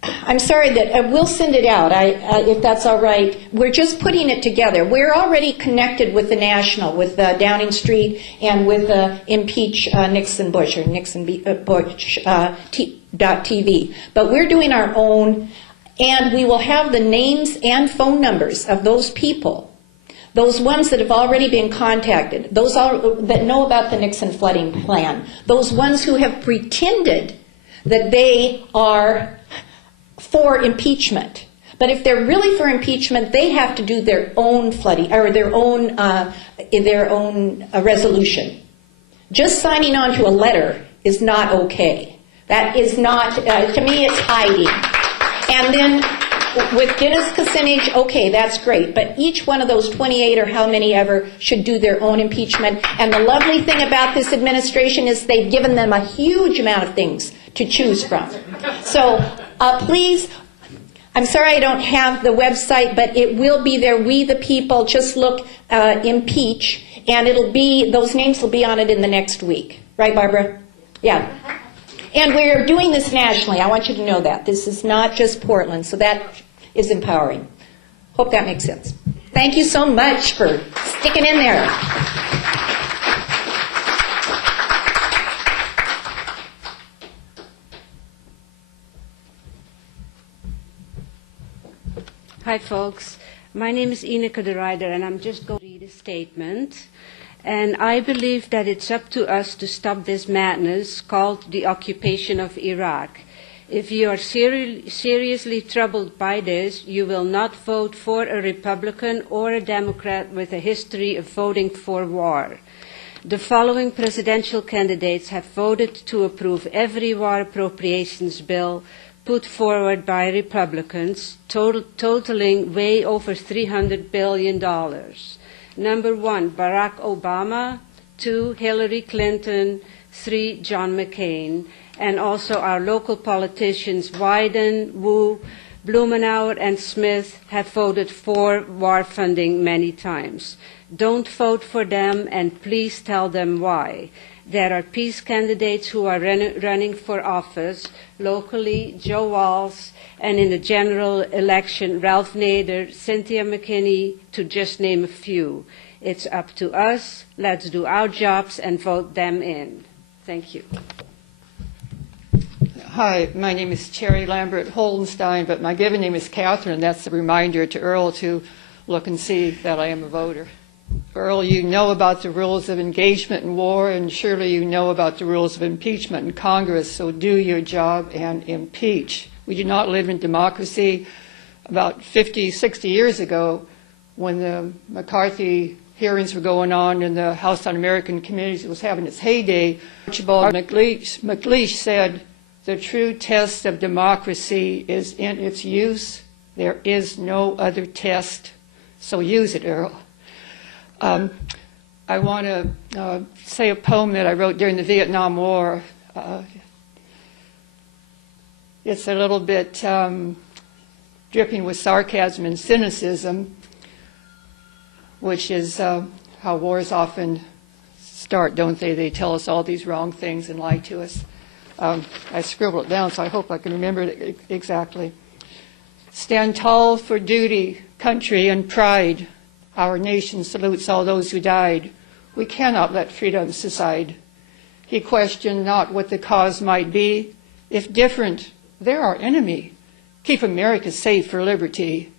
I'm sorry that we'll send it out, if that's all right. We're just putting it together. We're already connected with the National, with Downing Street, and with Impeach Nixon Bush, or Nixon Bush .tv. But we're doing our own, and we will have the names and phone numbers of those people. Those ones that have already been contacted, those that know about the Nixon flooding plan, those ones who have pretended that they are for impeachment. But if they're really for impeachment, they have to do their own flooding, or their own resolution. Just signing on to a letter is not okay. That is not, to me, it's hiding. And then with Dennis Kucinich, okay, that's great, but each one of those 28 or how many ever should do their own impeachment. And the lovely thing about this administration is they've given them a huge amount of things to choose from. So please, I'm sorry I don't have the website, but it will be there. We the People, just look impeach, and it'll be, those names will be on it in the next week. Right, Barbara? Yeah. And we're doing this nationally. I want you to know that. This is not just Portland, so that is empowering. Hope that makes sense. Thank you so much for sticking in there. Hi, folks. My name is Ineke de Rijder, and I'm just going to read a statement. And I believe that it's up to us to stop this madness called the occupation of Iraq. If you are seriously troubled by this, you will not vote for a Republican or a Democrat with a history of voting for war. The following presidential candidates have voted to approve every war appropriations bill put forward by Republicans, totaling way over $300 billion. Number 1, Barack Obama. 2, Hillary Clinton. 3, John McCain. And also our local politicians Wyden, Wu, Blumenauer, and Smith have voted for war funding many times. Don't vote for them, and please tell them why. There are peace candidates who are running for office, locally Joe Walsh, and in the general election Ralph Nader, Cynthia McKinney, to just name a few. It's up to us. Let's do our jobs and vote them in. Thank you. Hi, my name is Cherry Lambert Holdenstein, but my given name is Catherine. That's a reminder to Earl to look and see that I am a voter. Earl, you know about the rules of engagement in war, and surely you know about the rules of impeachment in Congress, so do your job and impeach. We do not live in democracy. About 50, 60 years ago, when the McCarthy hearings were going on and the House Un-American Committee was having its heyday, Archibald MacLeish said, "The true test of democracy is in its use. There is no other test." So use it, Earl. I want to say a poem that I wrote during the Vietnam War. It's a little bit dripping with sarcasm and cynicism, which is how wars often start, don't they? They tell us all these wrong things and lie to us. I scribbled it down, so I hope I can remember it exactly. Stand tall for duty, country, and pride. Our nation salutes all those who died. We cannot let freedom subside. He questioned not what the cause might be. If different, they're our enemy. Keep America safe for liberty.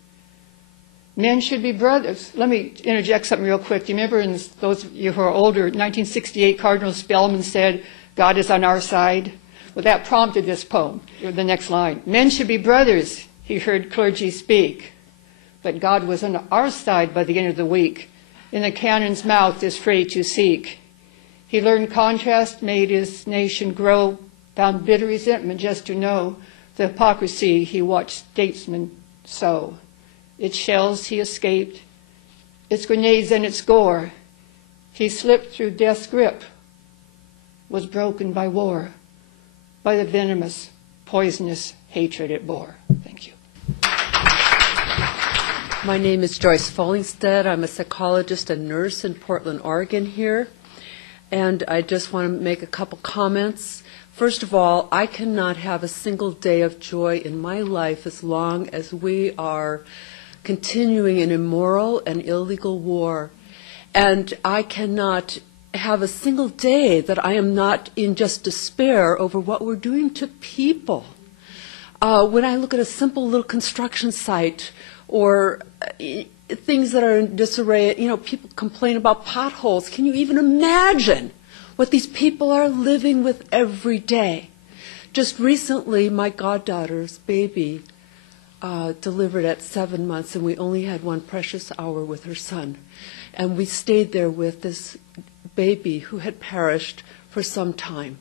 Men should be brothers. Let me interject something real quick. Do you remember, in those of you who are older, 1968, Cardinal Spellman said, God is on our side? Well, that prompted this poem, the next line. Men should be brothers, he heard clergy speak. But God was on our side by the end of the week. In the cannon's mouth is fray to seek. He learned contrast, made his nation grow, found bitter resentment just to know the hypocrisy he watched statesmen sow. Its shells he escaped, its grenades and its gore. He slipped through death's grip, was broken by war, by the venomous, poisonous hatred it bore. Thank you. My name is Joyce Follingstead. I'm a psychologist and nurse in Portland, Oregon here. And I just want to make a couple comments. First of all, I cannot have a single day of joy in my life as long as we are continuing an immoral and illegal war. And I cannot have a single day that I am not in just despair over what we're doing to people. When I look at a simple little construction site or things that are in disarray, people complain about potholes. Can you even imagine what these people are living with every day? Just recently, my goddaughter's baby delivered at 7 months, and we only had one precious hour with her son. And we stayed there with this baby who had perished for some time.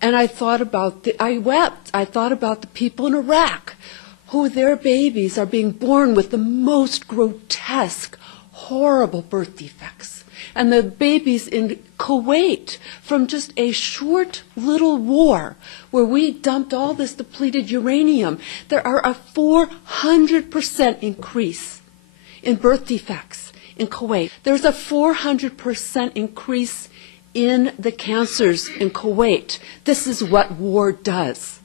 And I thought about I wept. I thought about the people in Iraq who their babies are being born with the most grotesque, horrible birth defects. And the babies in Kuwait from just a short little war where we dumped all this depleted uranium. There are a 400% increase in birth defects in Kuwait. There's a 400% increase in the cancers in Kuwait. This is what war does.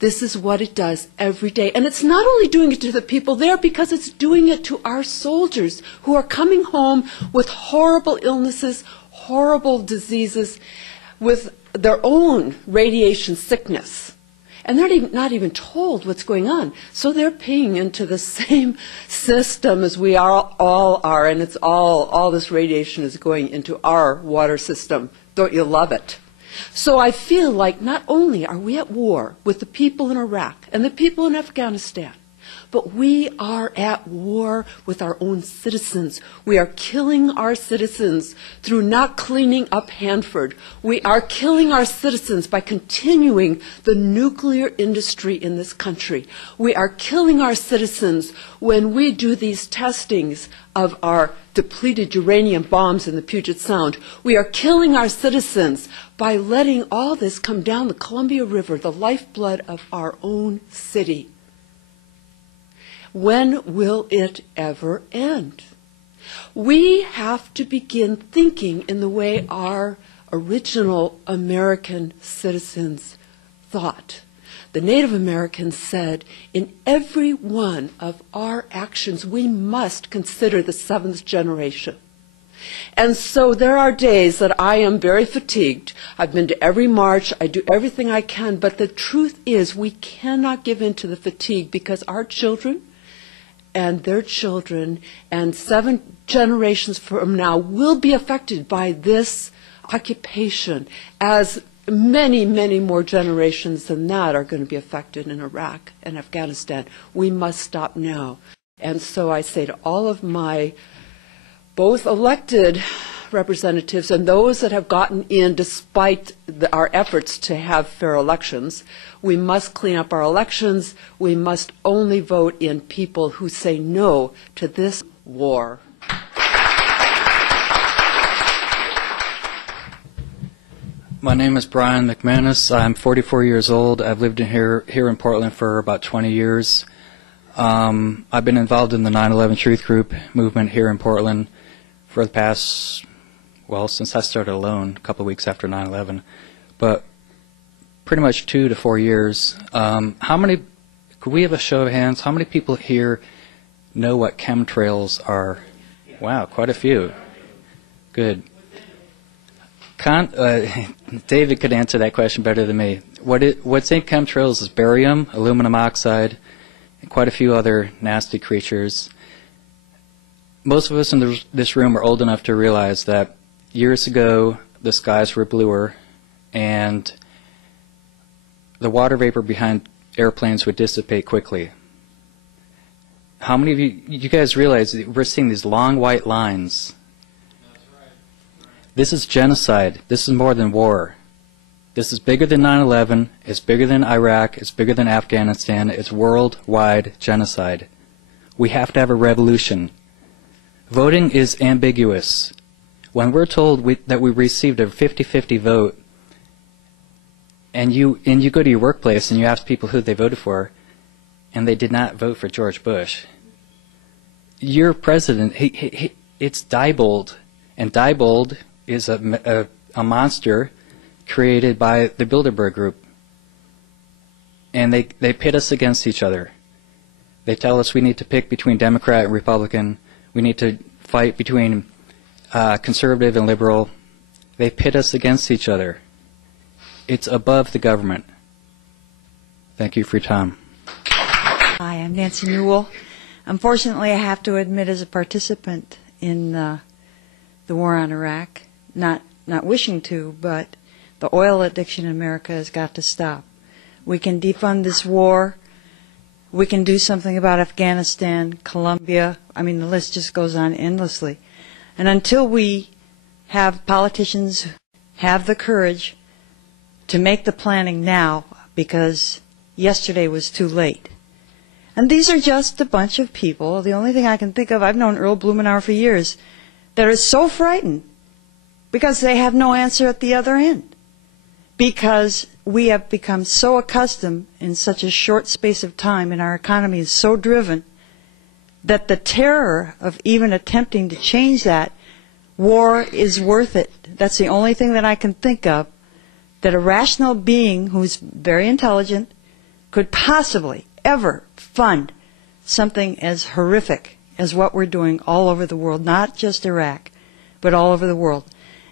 This is what it does every day. And it's not only doing it to the people there, because it's doing it to our soldiers who are coming home with horrible illnesses, horrible diseases, with their own radiation sickness. And they're not even told what's going on. So they're paying into the same system as we all are, and it's all this radiation is going into our water system. Don't you love it? So I feel like not only are we at war with the people in Iraq and the people in Afghanistan, but we are at war with our own citizens. We are killing our citizens through not cleaning up Hanford. We are killing our citizens by continuing the nuclear industry in this country. We are killing our citizens when we do these testings of our depleted uranium bombs in the Puget Sound. We are killing our citizens by letting all this come down the Columbia River, the lifeblood of our own city. When will it ever end? We have to begin thinking in the way our original American citizens thought. The Native Americans said, in every one of our actions, we must consider the seventh generation. And so there are days that I am very fatigued. I've been to every march. I do everything I can. But the truth is we cannot give in to the fatigue, because our children and their children and 7 generations from now will be affected by this occupation, as many, many more generations than that are going to be affected in Iraq and Afghanistan. We must stop now. And so I say to all of my both elected representatives and those that have gotten in despite our efforts to have fair elections, we must clean up our elections. We must only vote in people who say no to this war. My name is Brian McManus. I'm 44 years old. I've lived here in Portland for about 20 years. I've been involved in the 9/11 Truth Group movement here in Portland for the past, well, since I started alone, a couple of weeks after 9/11, but pretty much 2 to 4 years. How many, could we have a show of hands, how many people here know what chemtrails are? Wow, quite a few. Good. David could answer that question better than me. What's in chemtrails is barium, aluminum oxide, and quite a few other nasty creatures. Most of us in this room are old enough to realize that years ago the skies were bluer and the water vapor behind airplanes would dissipate quickly. How many of you guys realize that we're seeing these long white lines? This is genocide. This is more than war. This is bigger than 9/11. It's bigger than Iraq. It's bigger than Afghanistan. It's worldwide genocide. We have to have a revolution. Voting is ambiguous. When we're told that we received a 50-50 vote, and you go to your workplace and you ask people who they voted for, and they did not vote for George Bush, your president, it's Diebold, and Diebold is a monster created by the Bilderberg Group. And they pit us against each other. They tell us we need to pick between Democrat and Republican. We need to fight between conservative and liberal. They pit us against each other. It's above the government. Thank you for your time. Hi, I'm Nancy Newell. Unfortunately, I have to admit as a participant in the war on Iraq, not wishing to, but the oil addiction in America has got to stop. We can defund this war. We can do something about Afghanistan, Colombia. I mean, the list just goes on endlessly. And until we have politicians have the courage to make the planning now, because yesterday was too late. And these are just a bunch of people. The only thing I can think of, I've known Earl Blumenauer for years, that are so frightened because they have no answer at the other end. Because we have become so accustomed in such a short space of time, and our economy is so driven, that the terror of even attempting to change that, war is worth it. That's the only thing that I can think of that a rational being who's very intelligent could possibly ever fund something as horrific as what we're doing all over the world, not just Iraq, but all over the world.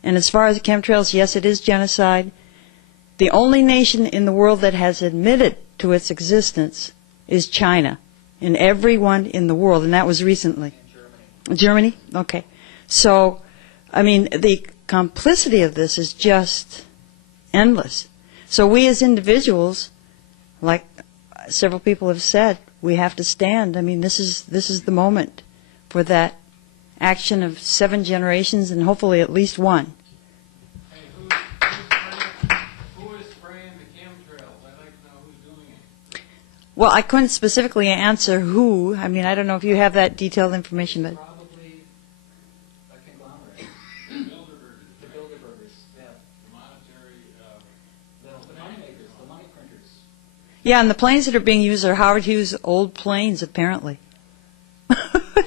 And as far as chemtrails, yes, it is genocide. The only nation in the world that has admitted to its existence is China, and everyone in the world, and that was recently. Germany? Okay. So, I mean, the complicity of this is just endless. So we as individuals, like several people have said, we have to stand. I mean, this is the moment for that action of 7 generations and hopefully at least one. Well, I couldn't specifically answer who. I mean, I don't know if you have that detailed information, but Probably a conglomerate. The Bilderbergers, yeah. The monetary, the money makers, the money printers. yeah, and the planes that are being used are Howard Hughes old planes, apparently.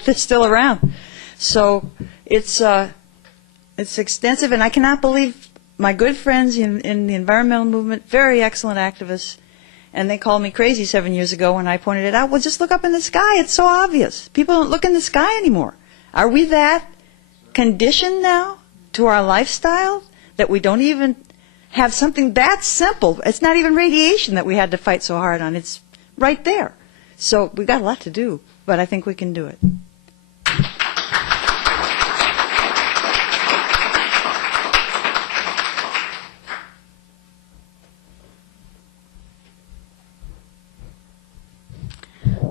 They're still around. So it's extensive, and I cannot believe my good friends in the environmental movement, very excellent activists, and they called me crazy 7 years ago when I pointed it out. Well, just look up in the sky. It's so obvious. People don't look in the sky anymore. Are we that conditioned now to our lifestyle that we don't even have something that simple? It's not even radiation that we had to fight so hard on. It's right there. So we've got a lot to do, but I think we can do it.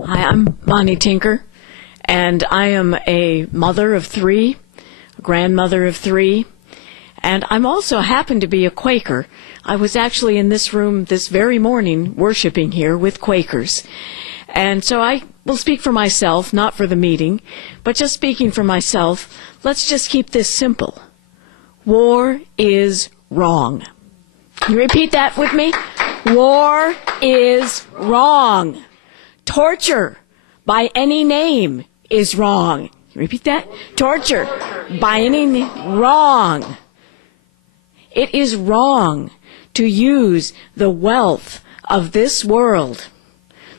Hi, I'm Bonnie Tinker, and I am a mother of 3, a grandmother of 3, and I'm also happen to be a Quaker. I was actually in this room this very morning worshiping here with Quakers. And so I will speak for myself, not for the meeting, but just speaking for myself, let's just keep this simple. War is wrong. Can you repeat that with me? War is wrong. Torture by any name is wrong. Can you repeat that? Torture by any name, wrong. It is wrong to use the wealth of this world,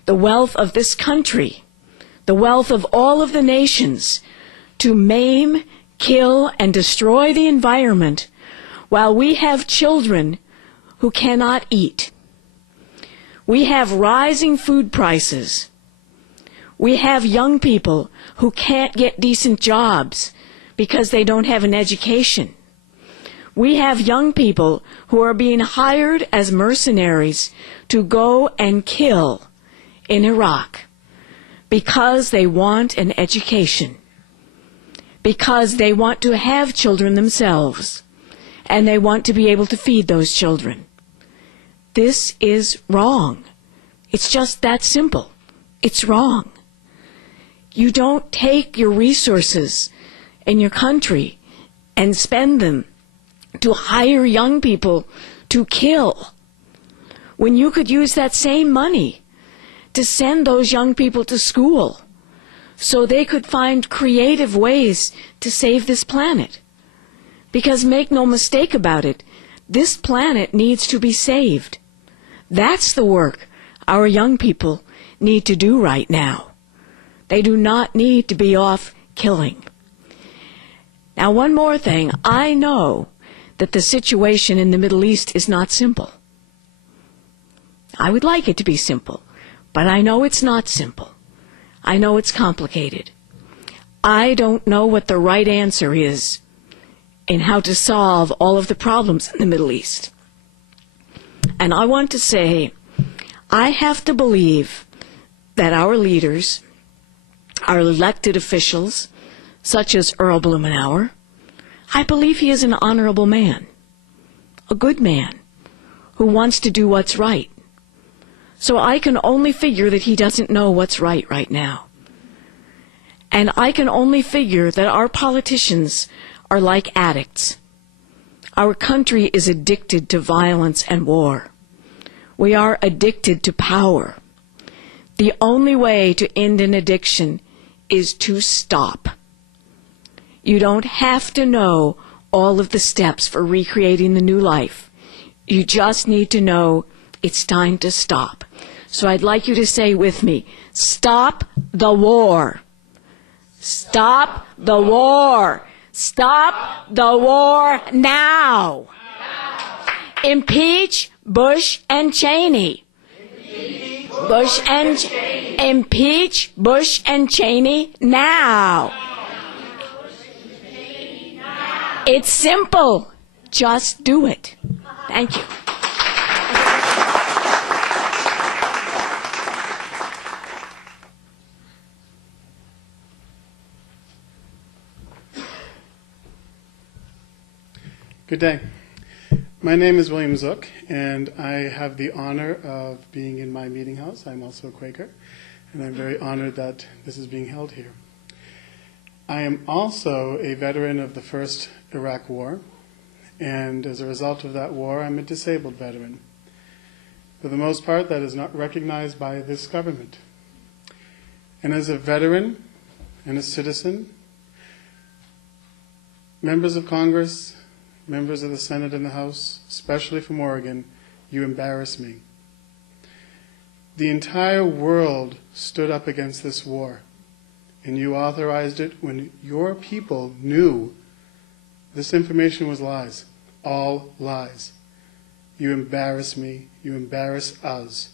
the wealth of this country, the wealth of all of the nations to maim, kill, and destroy the environment while we have children who cannot eat. We have rising food prices. We have young people who can't get decent jobs because they don't have an education. We have young people who are being hired as mercenaries to go and kill in Iraq because they want an education, because they want to have children themselves, and they want to be able to feed those children. This is wrong. It's just that simple. It's wrong. You don't take your resources in your country and spend them to hire young people to kill, when you could use that same money to send those young people to school so they could find creative ways to save this planet. Because make no mistake about it, this planet needs to be saved. That's the work our young people need to do right now. They do not need to be off killing. Now, one more thing. I know that the situation in the Middle East is not simple. I would like it to be simple, but I know it's not simple. I know it's complicated. I don't know what the right answer is in how to solve all of the problems in the Middle East. And I want to say, I have to believe that our leaders, our elected officials, such as Earl Blumenauer, I believe he is an honorable man, a good man, who wants to do what's right. So I can only figure that he doesn't know what's right now. And I can only figure that our politicians are like addicts. Our country is addicted to violence and war. We are addicted to power. The only way to end an addiction is to stop. You don't have to know all of the steps for recreating the new life. You just need to know it's time to stop. So I'd like you to say with me, stop the war. Stop the war. Stop the war now. Impeach Bush and Cheney. Impeach Bush and Cheney now. It's simple. Just do it. Thank you. Good day. My name is William Zook, and I have the honor of being in my meeting house. I'm also a Quaker, and I'm very honored that this is being held here. I am also a veteran of the first Iraq War, and as a result of that war, I'm a disabled veteran. For the most part, that is not recognized by this government. And as a veteran and a citizen, members of Congress, members of the Senate and the House, especially from Oregon, you embarrass me. The entire world stood up against this war, and you authorized it when your people knew this information was lies, all lies. You embarrass me, you embarrass us.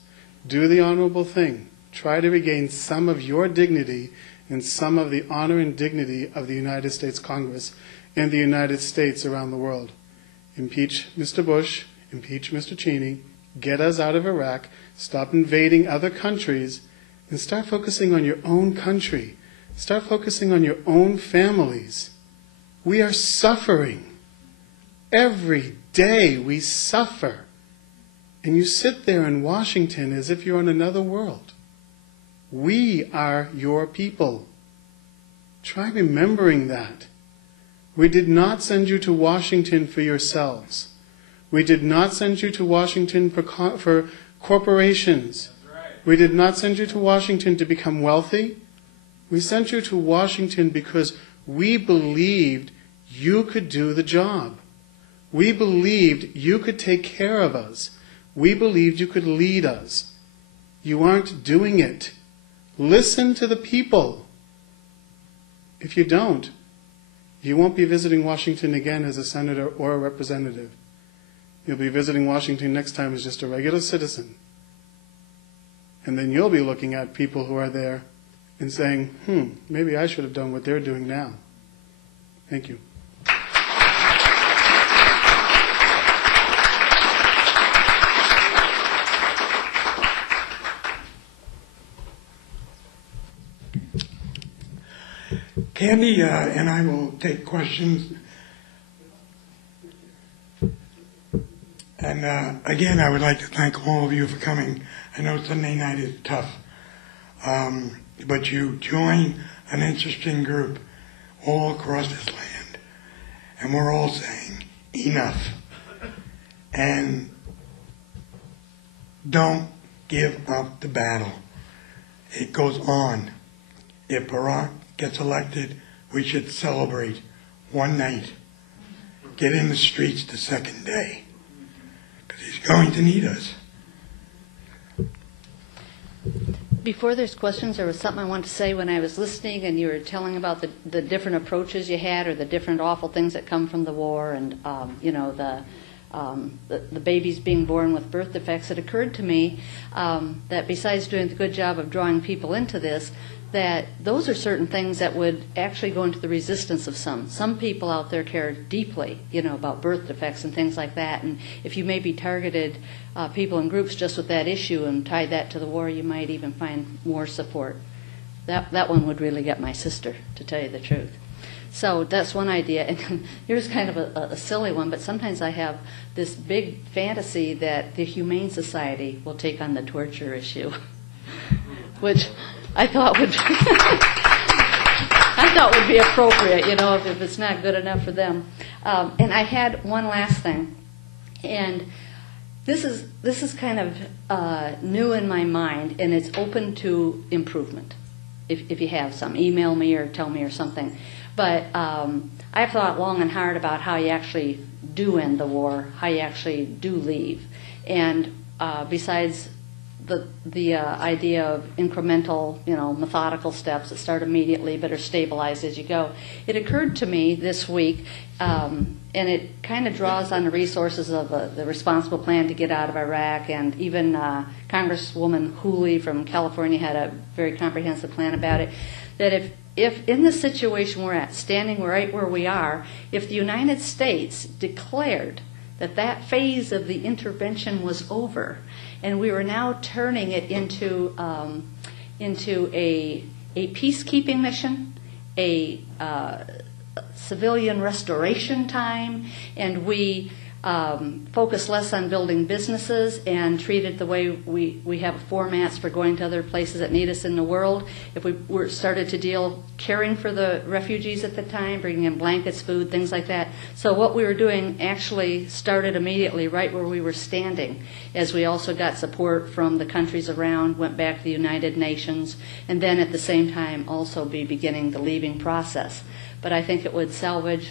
Do the honorable thing. Try to regain some of your dignity and some of the honor and dignity of the United States Congress and the United States around the world. Impeach Mr. Bush, impeach Mr. Cheney, get us out of Iraq, stop invading other countries, and start focusing on your own country. Start focusing on your own families. We are suffering. Every day we suffer. And you sit there in Washington as if you're in another world. We are your people. Try remembering that. We did not send you to Washington for yourselves. We did not send you to Washington for corporations. We did not send you to Washington to become wealthy. We sent you to Washington because we believed you could do the job. We believed you could take care of us. We believed you could lead us. You aren't doing it. Listen to the people. If you don't, you won't be visiting Washington again as a senator or a representative. You'll be visiting Washington next time as just a regular citizen. And then you'll be looking at people who are there and saying, maybe I should have done what they're doing now. Thank you. Candy and I will take questions. And again, I would like to thank all of you for coming. I know Sunday night is tough, but you join an interesting group all across this land, and we're all saying enough. And don't give up the battle. It goes on. If Barack gets elected, we should celebrate one night. Get in the streets the second day, because he's going to need us. Before there's questions, there was something I wanted to say when I was listening and you were telling about the different approaches you had or the different awful things that come from the war and, the babies being born with birth defects. It occurred to me that besides doing the good job of drawing people into this, that those are certain things that would actually go into the resistance of some. Some people out there care deeply, about birth defects and things like that. And if you maybe targeted people in groups just with that issue and tied that to the war, you might even find more support. That one would really get my sister, to tell you the truth. So that's one idea. And here's kind of a silly one, but sometimes I have this big fantasy that the Humane Society will take on the torture issue, which I thought would be appropriate, if it's not good enough for them. And I had one last thing, and this is kind of new in my mind, and it's open to improvement. If you have some, email me or tell me or something. But I've thought long and hard about how you actually do end the war, how you actually do leave, and besides the idea of incremental, methodical steps that start immediately but are stabilized as you go. It occurred to me this week, and it kind of draws on the resources of the responsible plan to get out of Iraq, and even Congresswoman Hooley from California had a very comprehensive plan about it, that if in the situation we're at, standing right where we are, if the United States declared that phase of the intervention was over, and we were now turning it into a peacekeeping mission, a civilian restoration time, and we focus less on building businesses and treat it the way we have formats for going to other places that need us in the world. If we started to caring for the refugees at the time, bringing in blankets, food, things like that. So what we were doing actually started immediately right where we were standing, as we also got support from the countries around, went back to the United Nations, and then at the same time also be beginning the leaving process. But I think it would salvage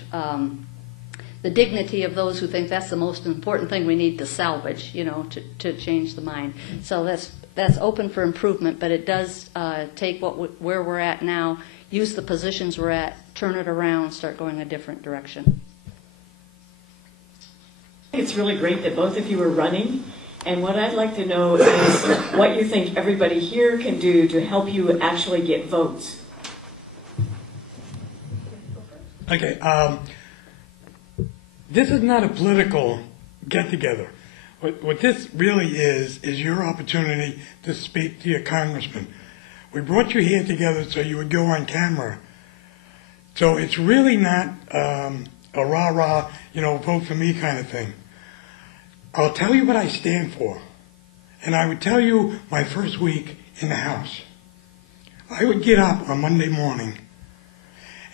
the dignity of those who think that's the most important thing we need to salvage, to change the mind. So that's open for improvement, but it does take where we're at now, use the positions we're at, turn it around, start going a different direction. It's really great that both of you are running, and what I'd like to know is what you think everybody here can do to help you actually get votes. Okay. This is not a political get-together. What this really is your opportunity to speak to your congressman. We brought you here together so you would go on camera. So it's really not a rah-rah, vote for me kind of thing. I'll tell you what I stand for. And I would tell you my first week in the House. I would get up on Monday morning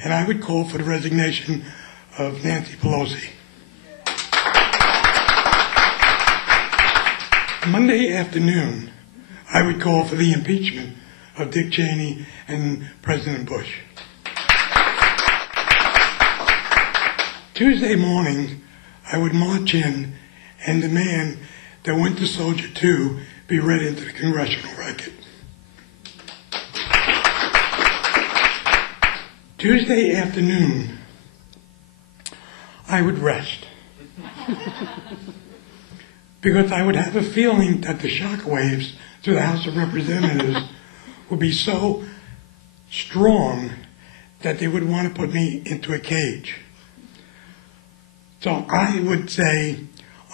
and I would call for the resignation of Nancy Pelosi. Monday afternoon, I would call for the impeachment of Dick Cheney and President Bush. Tuesday morning, I would march in and demand that Winter Soldier 2 be read into the congressional record. Tuesday afternoon, I would rest. Because I would have a feeling that the shock waves through the House of Representatives would be so strong that they would want to put me into a cage. So I would say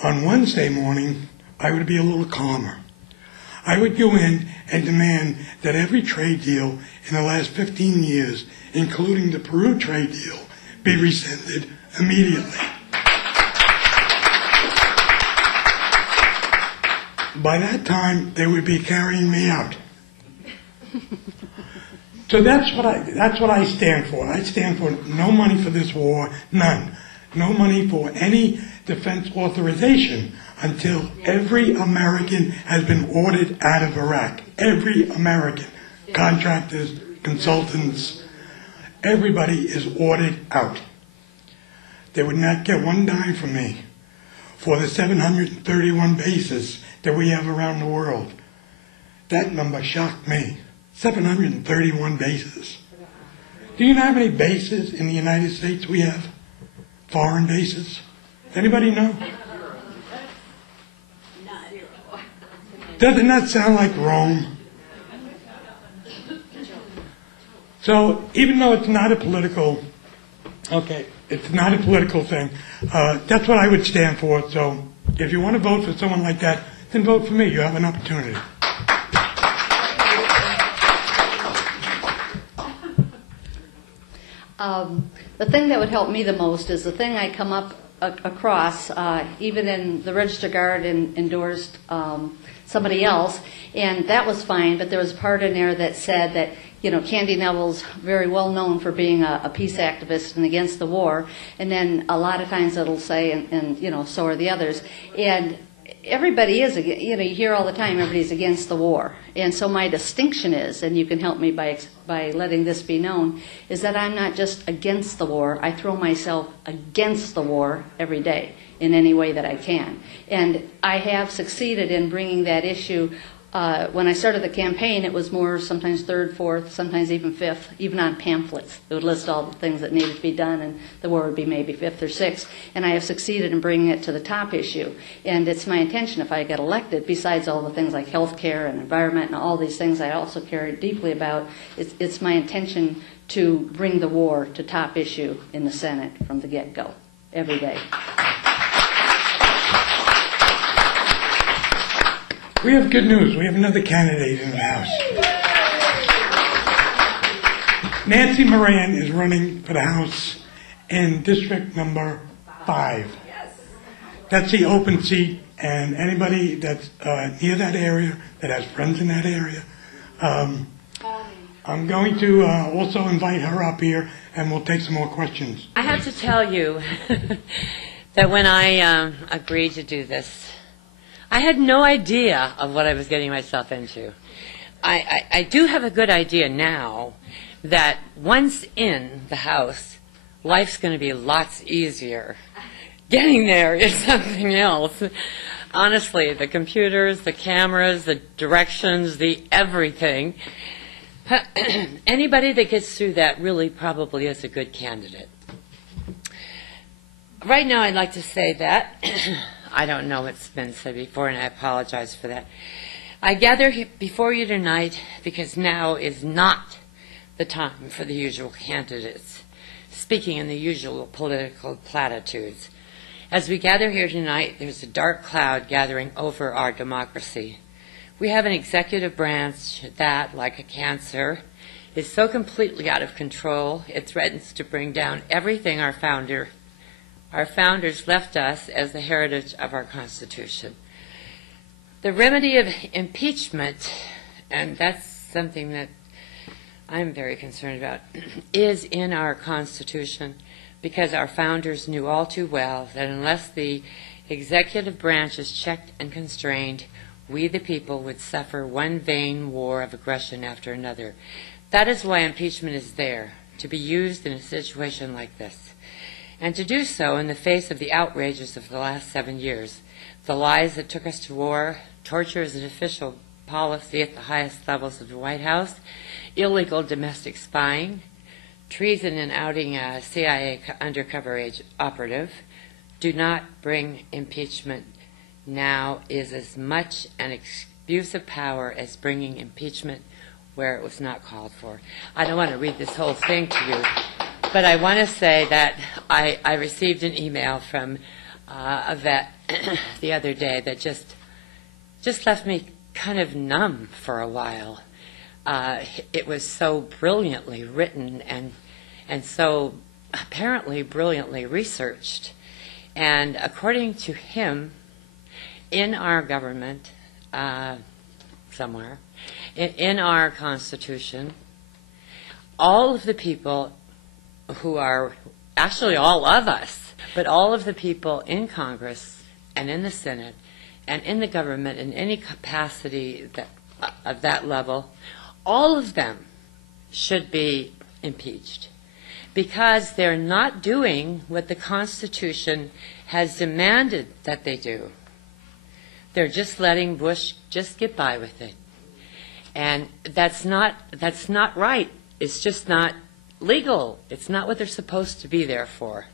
on Wednesday morning, I would be a little calmer. I would go in and demand that every trade deal in the last 15 years, including the Peru trade deal, be rescinded immediately. By that time, they would be carrying me out. So that's what I stand for. I stand for no money for this war, none. No money for any defense authorization until every American has been ordered out of Iraq. Every American. Contractors, consultants, everybody is ordered out. They would not get one dime from me for the 731 bases that we have around the world. That number shocked me. 731 bases. Do you know how many bases in the United States we have? Foreign bases? Anybody know? Doesn't that sound like Rome? So even though it's not a political, it's not a political thing, that's what I would stand for. So if you want to vote for someone like that, then vote for me. You have an opportunity. The thing that would help me the most is the thing I come up across, even in the Register Guard endorsed somebody else, and that was fine, but there was a part in there that said that, you know, Candy Neville's very well known for being a peace activist and against the war, and then a lot of times it'll say, and you know, so are the others, and everybody is, you know, you hear all the time everybody's against the war. And so my distinction is, and you can help me by letting this be known, is that I'm not just against the war. I throw myself against the war every day in any way that I can. And I have succeeded in bringing that issue. When I started the campaign, it was more sometimes third, fourth, sometimes even fifth, even on pamphlets. It would list all the things that needed to be done, and the war would be maybe fifth or sixth. And I have succeeded in bringing it to the top issue. And it's my intention, if I get elected, besides all the things like health care and environment and all these things I also care deeply about, it's my intention to bring the war to top issue in the Senate from the get-go, every day. We have good news. We have another candidate in the House. Nancy Moran is running for the House in District number 5. That's the open seat, and anybody that's near that area, that has friends in that area, I'm going to also invite her up here, and we'll take some more questions. I have to tell you that when I agreed to do this, I had no idea of what I was getting myself into. I do have a good idea now that once in the House, life's going to be lots easier. Getting there is something else. Honestly, the computers, the cameras, the directions, the everything. Anybody that gets through that really probably is a good candidate. Right now, I'd like to say that I don't know what's been said before, and I apologize for that. I gather before you tonight because now is not the time for the usual candidates, speaking in the usual political platitudes. As we gather here tonight, there's a dark cloud gathering over our democracy. We have an executive branch that, like a cancer, is so completely out of control, it threatens to bring down everything our founders left us as the heritage of our Constitution. The remedy of impeachment, and that's something that I'm very concerned about, is in our Constitution because our founders knew all too well that unless the executive branch is checked and constrained, we the people would suffer one vain war of aggression after another. That is why impeachment is there, to be used in a situation like this, and to do so in the face of the outrages of the last 7 years, the lies that took us to war, torture as an official policy at the highest levels of the White House, illegal domestic spying, treason in outing a CIA undercover operative. Do not bring impeachment now is as much an abuse of power as bringing impeachment where it was not called for. I don't want to read this whole thing to you, but I want to say that I received an email from a vet the other day that just left me kind of numb for a while. It was so brilliantly written and so apparently brilliantly researched. And according to him, in our government, somewhere, in our Constitution, all of the people who are, actually all of us, but all of the people in Congress and in the Senate and in the government in any capacity of that level, all of them should be impeached because they're not doing what the Constitution has demanded that they do. They're just letting Bush just get by with it. And that's not right. It's just not legal. It's not what they're supposed to be there for.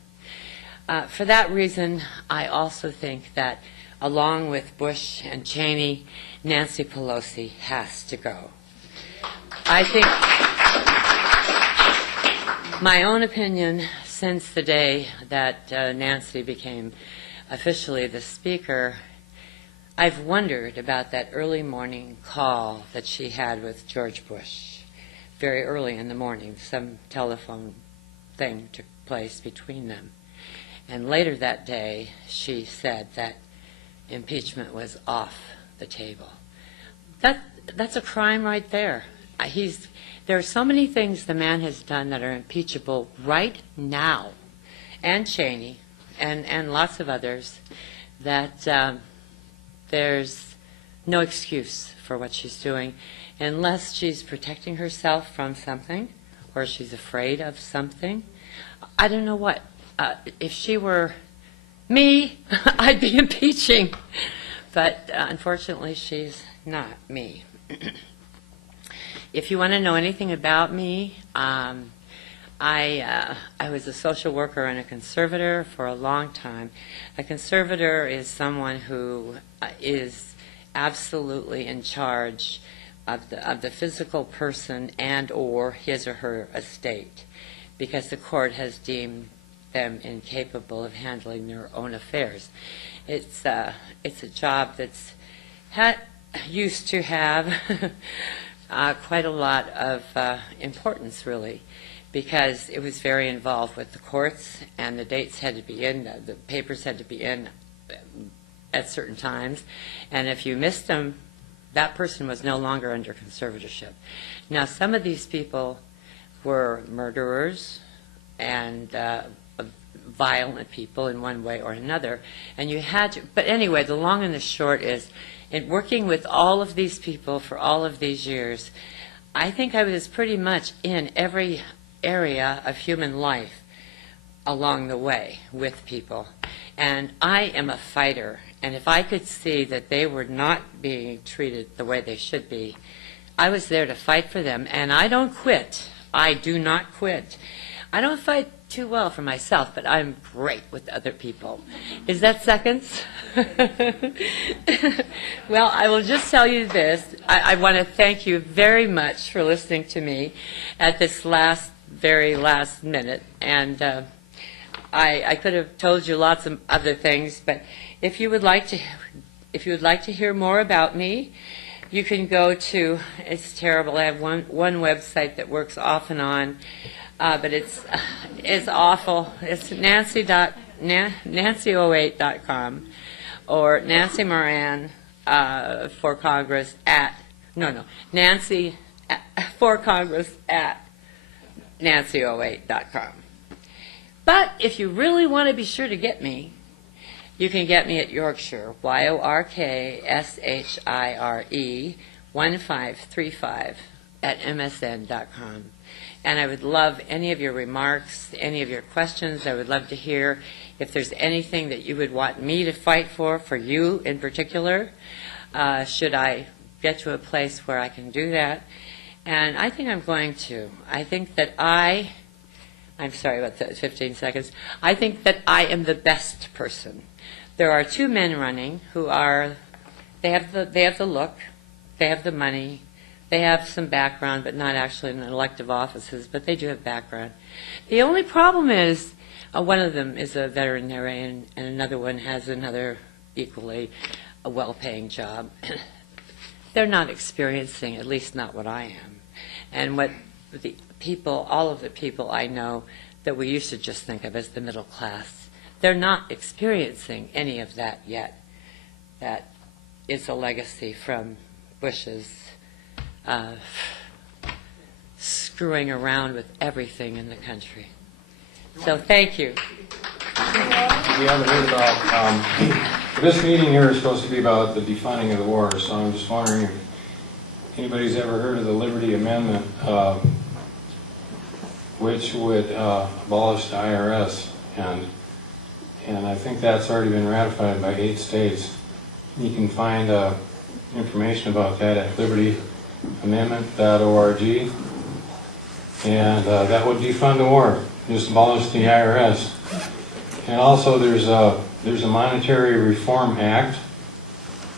For that reason, I also think that along with Bush and Cheney, Nancy Pelosi has to go. I think my own opinion since the day that Nancy became officially the Speaker, I've wondered about that early morning call that she had with George Bush. Very early in the morning, some telephone thing took place between them. And later that day, she said that impeachment was off the table. That's a crime right there. There are so many things the man has done that are impeachable right now, and Cheney, and lots of others, that there's no excuse for what she's doing unless she's protecting herself from something or she's afraid of something. I don't know what. If she were me, I'd be impeaching. But unfortunately, she's not me. If you want to know anything about me, I was a social worker and a conservator for a long time. A conservator is someone who is absolutely in charge of the physical person and or his or her estate, because the court has deemed them incapable of handling their own affairs. It's a job that's used to have quite a lot of importance, really, because it was very involved with the courts, and the dates had to be in, the papers had to be in at certain times, and if you missed them, that person was no longer under conservatorship. Now, some of these people were murderers and violent people in one way or another, and you had to, but anyway, the long and the short is, in working with all of these people for all of these years, I think I was pretty much in every area of human life along the way with people. And I am a fighter, and if I could see that they were not being treated the way they should be, I was there to fight for them, and I don't quit. I do not quit. I don't fight too well for myself, but I'm great with other people. Is that seconds? Well, I will just tell you this. I want to thank you very much for listening to me at this very last minute. And I could have told you lots of other things, but if you would like to hear more about me, you can go to, it's terrible, I have one website that works off and on, but it's awful. It's nancy08.com or Nancy Moran for Congress at, Nancy for Congress at nancy08.com. But if you really want to be sure to get me, You can get me at Yorkshire, YORKSHIRE 1535 at msn.com. And I would love any of your remarks, any of your questions. I would love to hear if there's anything that you would want me to fight for you in particular, should I get to a place where I can do that. And I think I'm going to. I think that I'm sorry about the 15 seconds. I think that I am the best person. There are two men running who they have the look, they have the money, they have some background, but not actually in elective offices, but they do have background. The only problem is one of them is a veterinarian and another one has another equally well-paying job. They're not experiencing, at least not what I am. And what the people, all of the people I know that we used to just think of as the middle class, they're not experiencing any of that yet. That is a legacy from Bush's screwing around with everything in the country. So thank you. We haven't heard about, this meeting here is supposed to be about the defunding of the war, so I'm just wondering if anybody's ever heard of the Liberty Amendment, which would abolish the IRS, and I think that's already been ratified by 8 states. You can find information about that at libertyamendment.org, and that would defund the war, just abolish the IRS. And also there's a Monetary Reform Act,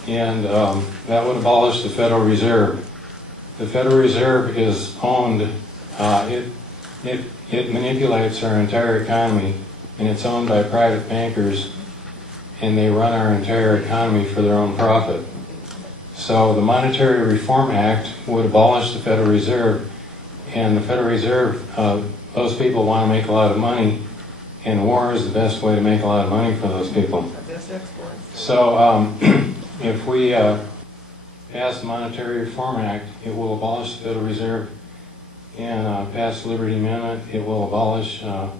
and that would abolish the Federal Reserve. The Federal Reserve is owned, it manipulates our entire economy, and it's owned by private bankers, and they run our entire economy for their own profit. So the Monetary Reform Act would abolish the Federal Reserve, and the Federal Reserve, those people want to make a lot of money, and war is the best way to make a lot of money for those people. So if we pass the Monetary Reform Act, it will abolish the Federal Reserve, and pass the Liberty Amendment, it will abolish the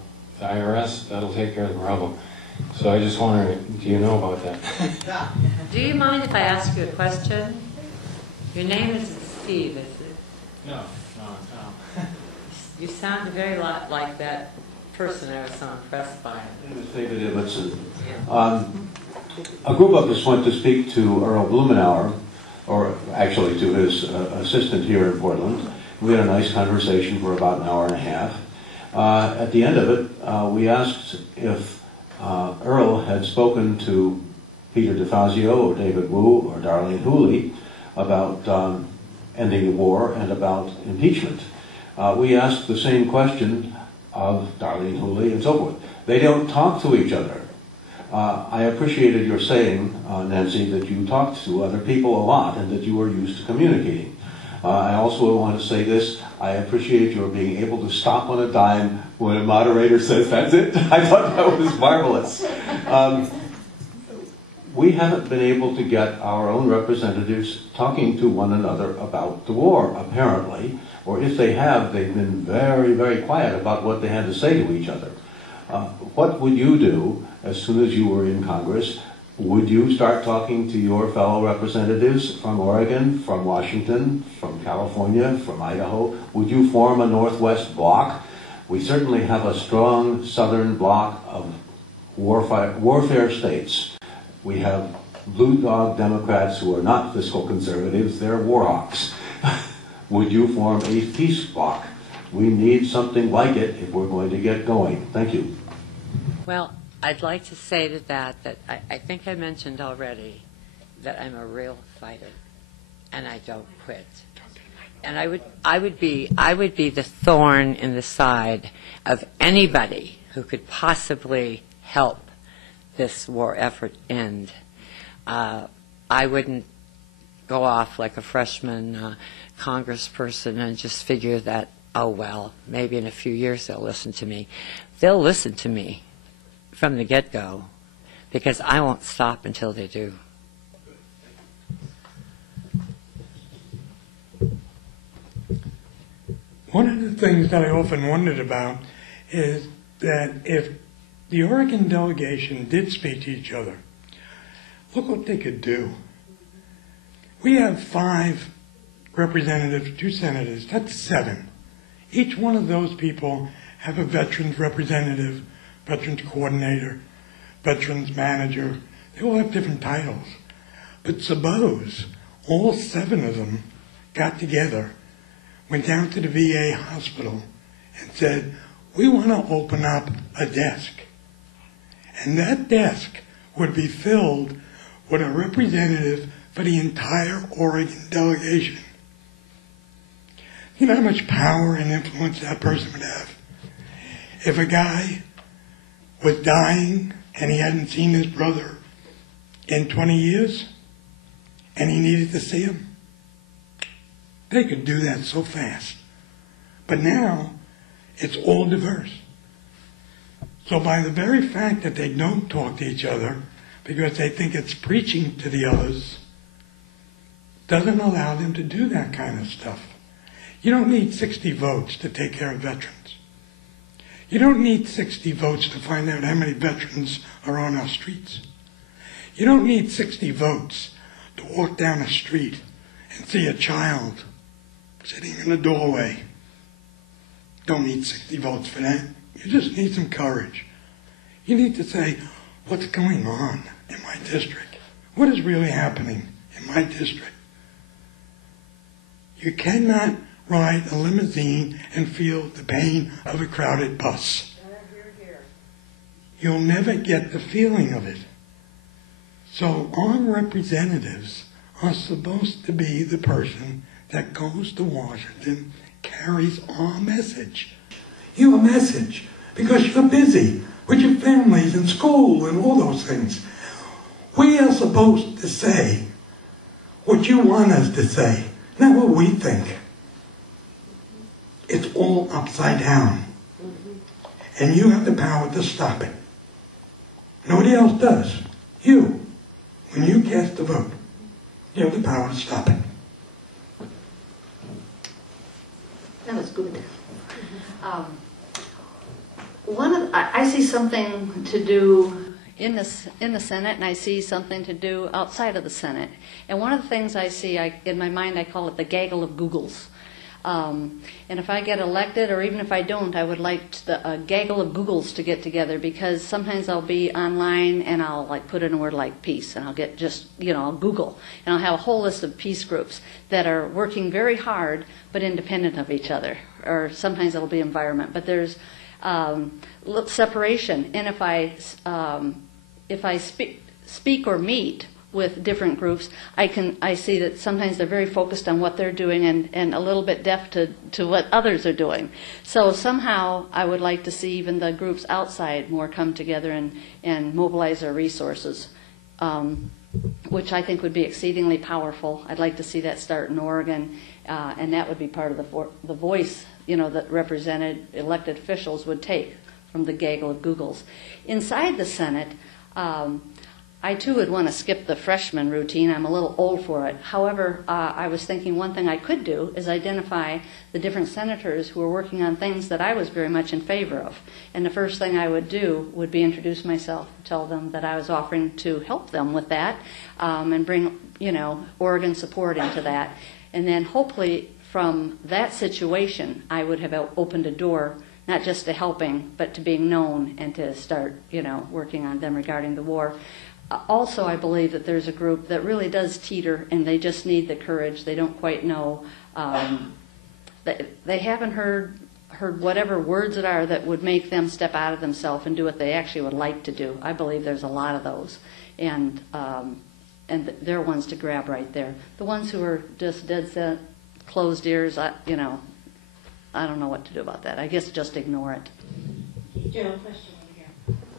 IRS. That'll take care of the problem. So I just wonder, do you know about that? Do you mind if I ask you a question? Your name isn't Steve, is it? No, Tom. You sound a very lot like that person I was so impressed by. My name is David Ibbotson. A group of us went to speak to Earl Blumenauer, or actually to his assistant here in Portland. We had a nice conversation for about an hour and a half. At the end of it, we asked if Earl had spoken to Peter DeFazio or David Wu or Darlene Hooley about ending the war and about impeachment. We asked the same question of Darlene Hooley and so forth. They don't talk to each other. I appreciated your saying, Nancy, that you talked to other people a lot and that you are used to communicating. I also want to say this, I appreciate your being able to stop on a dime when a moderator says, that's it. I thought that was marvelous. We haven't been able to get our own representatives talking to one another about the war, apparently. Or if they have, they've been very, very quiet about what they had to say to each other. What would you do as soon as you were in Congress? Would you start talking to your fellow representatives from Oregon, from Washington, from California, from Idaho? Would you form a Northwest bloc? We certainly have a strong Southern bloc of warfare states. We have blue dog Democrats who are not fiscal conservatives, they're war hawks. Would you form a peace bloc? We need something like it if we're going to get going. Thank you. Well, I'd like to say to that I think I mentioned already that I'm a real fighter, and I don't quit. And I would be the thorn in the side of anybody who could possibly help this war effort end. I wouldn't go off like a freshman congressperson and just figure that, oh well, maybe in a few years they'll listen to me. They'll listen to me from the get-go, because I won't stop until they do. One of the things that I often wondered about is that if the Oregon delegation did speak to each other, look what they could do. We have 5 representatives, 2 senators, that's 7. Each one of those people have a veterans representative, veterans coordinator, veterans manager. They all have different titles. But suppose all 7 of them got together, went down to the VA hospital and said, we want to open up a desk. And that desk would be filled with a representative for the entire Oregon delegation. You know how much power and influence that person would have? If a guy was dying and he hadn't seen his brother in 20 years and he needed to see him, they could do that so fast. But now, it's all diverse. So by the very fact that they don't talk to each other, because they think it's preaching to the others, doesn't allow them to do that kind of stuff. You don't need 60 votes to take care of veterans. You don't need 60 votes to find out how many veterans are on our streets. You don't need 60 votes to walk down a street and see a child sitting in a doorway. Don't need 60 votes for that. You just need some courage. You need to say, what's going on in my district? What is really happening in my district? You cannot ride a limousine and feel the pain of a crowded bus. You'll never get the feeling of it. So our representatives are supposed to be the person that goes to Washington, carries our message. Your message, because you're busy with your families and school and all those things. We are supposed to say what you want us to say, not what we think. It's all upside down. And you have the power to stop it. Nobody else does. You, when you cast a vote, you have the power to stop it. That was good. I see something to do in the Senate, and I see something to do outside of the Senate. And one of the things I see, in my mind, I call it the gaggle of Googles. And if I get elected, or even if I don't, I would like a gaggle of Googles to get together, because sometimes I'll be online and I'll put in a word like peace, and I'll get I'll Google, and I'll have a whole list of peace groups that are working very hard but independent of each other. Or sometimes it'll be environment, but there's separation. And if I speak or meet with different groups, I see that sometimes they're very focused on what they're doing and a little bit deaf to what others are doing. So somehow I would like to see even the groups outside more come together and mobilize their resources, which I think would be exceedingly powerful. I'd like to see that start in Oregon, and that would be part of the voice, that represented elected officials would take from the gaggle of Googles. Inside the Senate, I too would want to skip the freshman routine. I'm a little old for it. However, I was thinking one thing I could do is identify the different senators who are working on things that I was very much in favor of. And the first thing I would do would be introduce myself, tell them that I was offering to help them with that, and bring, Oregon support into that. And then hopefully from that situation, I would have opened a door, not just to helping, but to being known and to start, working on them regarding the war. Also, I believe that there's a group that really does teeter, and they just need the courage. They don't quite know. They haven't heard whatever words it are that would make them step out of themselves and do what they actually would like to do. I believe there's a lot of those, and they're ones to grab right there. The ones who are just dead set, closed ears, I don't know what to do about that. I guess just ignore it. General question.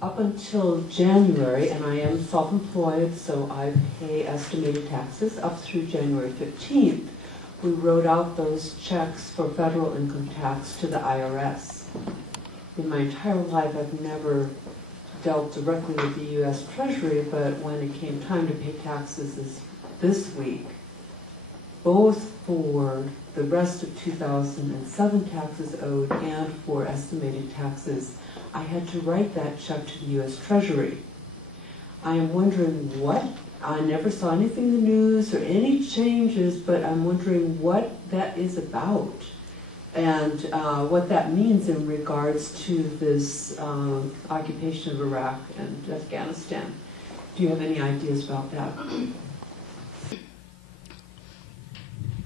Up until January, and I am self-employed, so I pay estimated taxes up through January 15th, we wrote out those checks for federal income tax to the IRS. In my entire life, I've never dealt directly with the U.S. Treasury, but when it came time to pay taxes this week, both for the rest of 2007 taxes owed and for estimated taxes, I had to write that check to the U.S. Treasury. I am wondering what I never saw anything in the news or any changes, but I'm wondering what that is about and what that means in regards to this occupation of Iraq and Afghanistan. Do you have any ideas about that?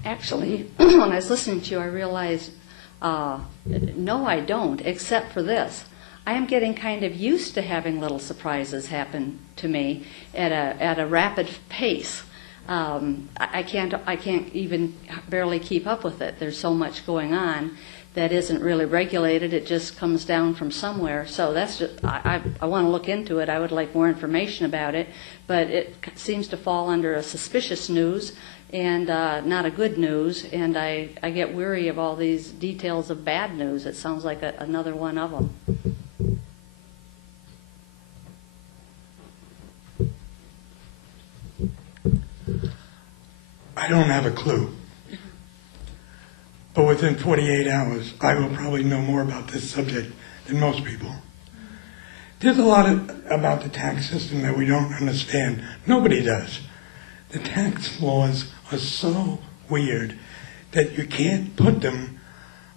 Actually, when I was listening to you, I realized, no, I don't, except for this. I am getting kind of used to having little surprises happen to me at a rapid pace. I can't even barely keep up with it. There's so much going on that isn't really regulated. It just comes down from somewhere. So that's just, I want to look into it. I would like more information about it, but it seems to fall under a suspicious news and not a good news. And I get weary of all these details of bad news. It sounds like another one of them. I don't have a clue. But within 48 hours, I will probably know more about this subject than most people. There's a lot about the tax system that we don't understand. Nobody does. The tax laws are so weird that you can't put them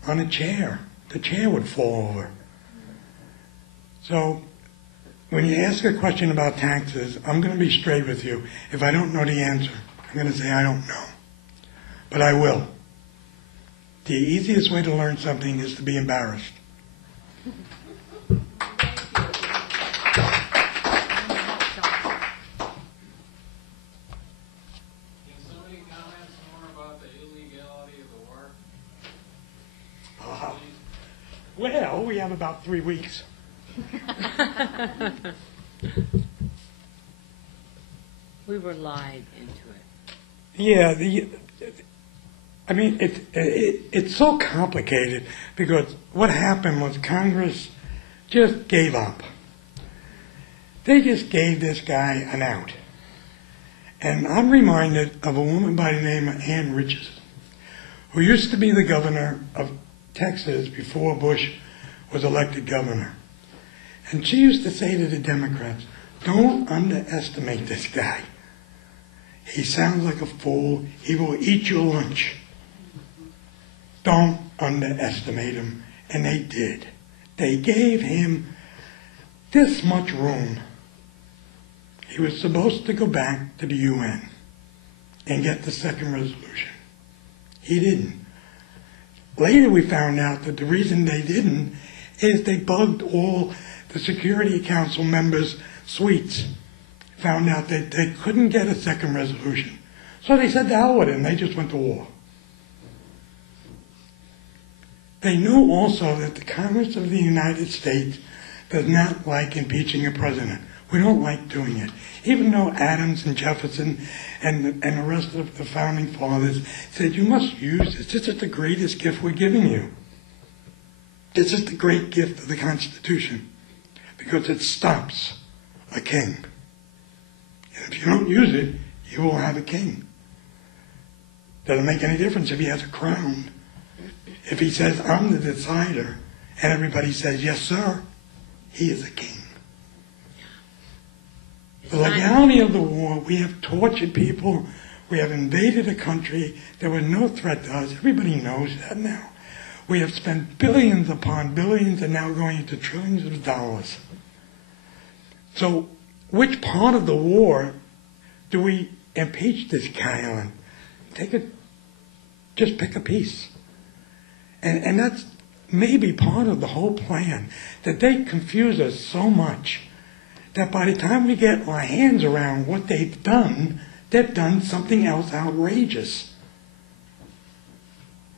on a chair. The chair would fall over. So when you ask a question about taxes, I'm going to be straight with you. If I don't know the answer, I'm going to say I don't know. But I will. The easiest way to learn something is to be embarrassed. Well, we have about 3 weeks. We were lied into it. Yeah, it's so complicated because what happened was Congress just gave up. They just gave this guy an out. And I'm reminded of a woman by the name of Ann Richardson, who used to be the governor of Texas before Bush was elected governor. And she used to say to the Democrats, don't underestimate this guy. He sounds like a fool. He will eat your lunch. Don't underestimate him. And they did. They gave him this much room. He was supposed to go back to the UN and get the second resolution. He didn't. Later we found out that the reason they didn't is they bugged all the Security Council members' suites. Found out that they couldn't get a second resolution. So they said to hell with it, and they just went to war. They knew also that the Congress of the United States does not like impeaching a president. We don't like doing it. Even though Adams and Jefferson and the rest of the founding fathers said, you must use this. This is the greatest gift we're giving you. This is the great gift of the Constitution because it stops a king. And if you don't use it, you will have a king. Doesn't make any difference if he has a crown. If he says, I'm the decider, and everybody says, yes, sir, he is a king. The legality of the war, we have tortured people, we have invaded a country, there was no threat to us, everybody knows that now. We have spent billions upon billions and now going into trillions of dollars. So which part of the war do we impeach this guy on? Just pick a piece. And that's maybe part of the whole plan, that they confuse us so much that by the time we get our hands around what they've done something else outrageous.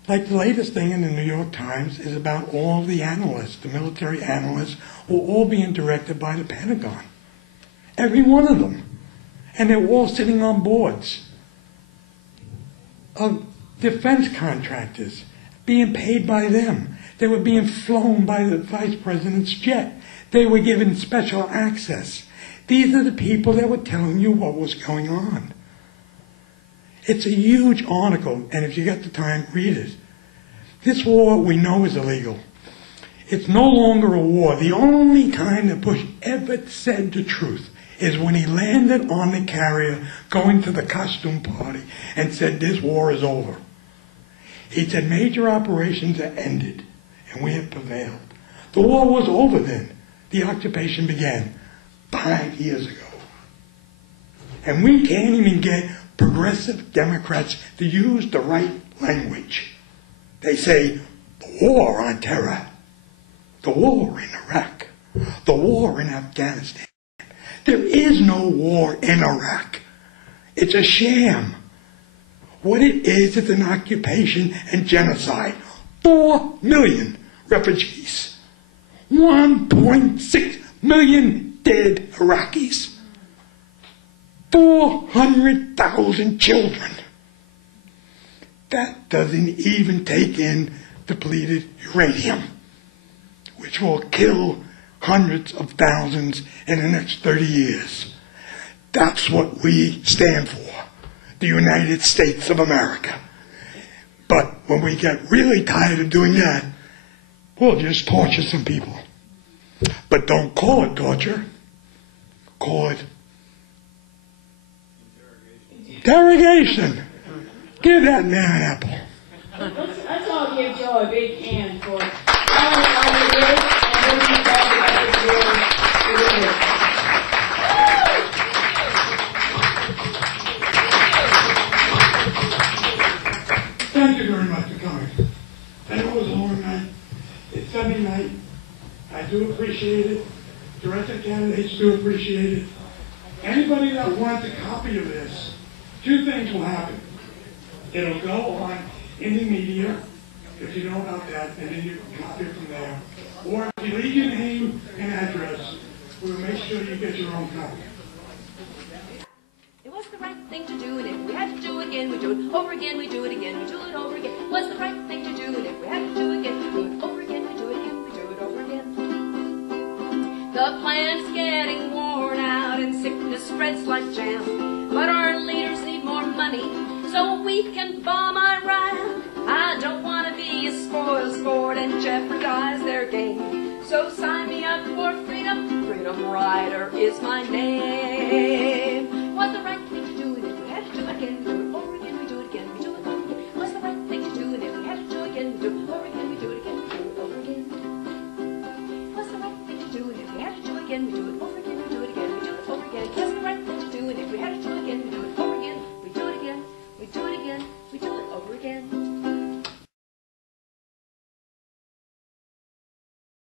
Like the latest thing in the New York Times is about all the analysts, the military analysts, were all being directed by the Pentagon. Every one of them. And they're all sitting on boards of defense contractors, being paid by them. They were being flown by the vice president's jet. They were given special access. These are the people that were telling you what was going on. It's a huge article, and if you get the time, read it. This war we know is illegal. It's no longer a war. The only time that Bush ever said the truth is when he landed on the carrier going to the costume party and said, "This war is over." He said, "Major operations are ended, and we have prevailed." The war was over then. The occupation began 5 years ago. And we can't even get progressive Democrats to use the right language. They say, the war on terror, the war in Iraq, the war in Afghanistan. There is no war in Iraq. It's a sham. What it is an occupation and genocide. 4 million refugees. 1.6 million dead Iraqis. 400,000 children. That doesn't even take in depleted uranium, which will kill hundreds of thousands in the next 30 years. That's what we stand for, the United States of America. But when we get really tired of doing that, we'll just torture some people. But don't call it torture. Call it interrogation. Give that man an apple. Let's all give Joe a big hand for telling all of this and bringing back the Thank you very much for coming. I know it was a long night. It's Sunday night. I do appreciate it. Director candidates do appreciate it. Anybody that wants a copy of this, 2 things will happen. It'll go on in the media, if you know about that, and then you can copy it from there. Or if you leave your name and address, we'll make sure you get your own copy. It was the right thing to do, and if we had to do it again, we do it over again, we do it again, we do it over again. It was the right thing to do, and if we had to do it again, we do it over again, we do it again, we do it over again. The planet's getting worn out, and sickness spreads like jam. But our leaders need more money, so we can bomb Iran. I don't want to be a spoil sport and jeopardize their game. So sign me up for freedom. Freedom Rider is my name.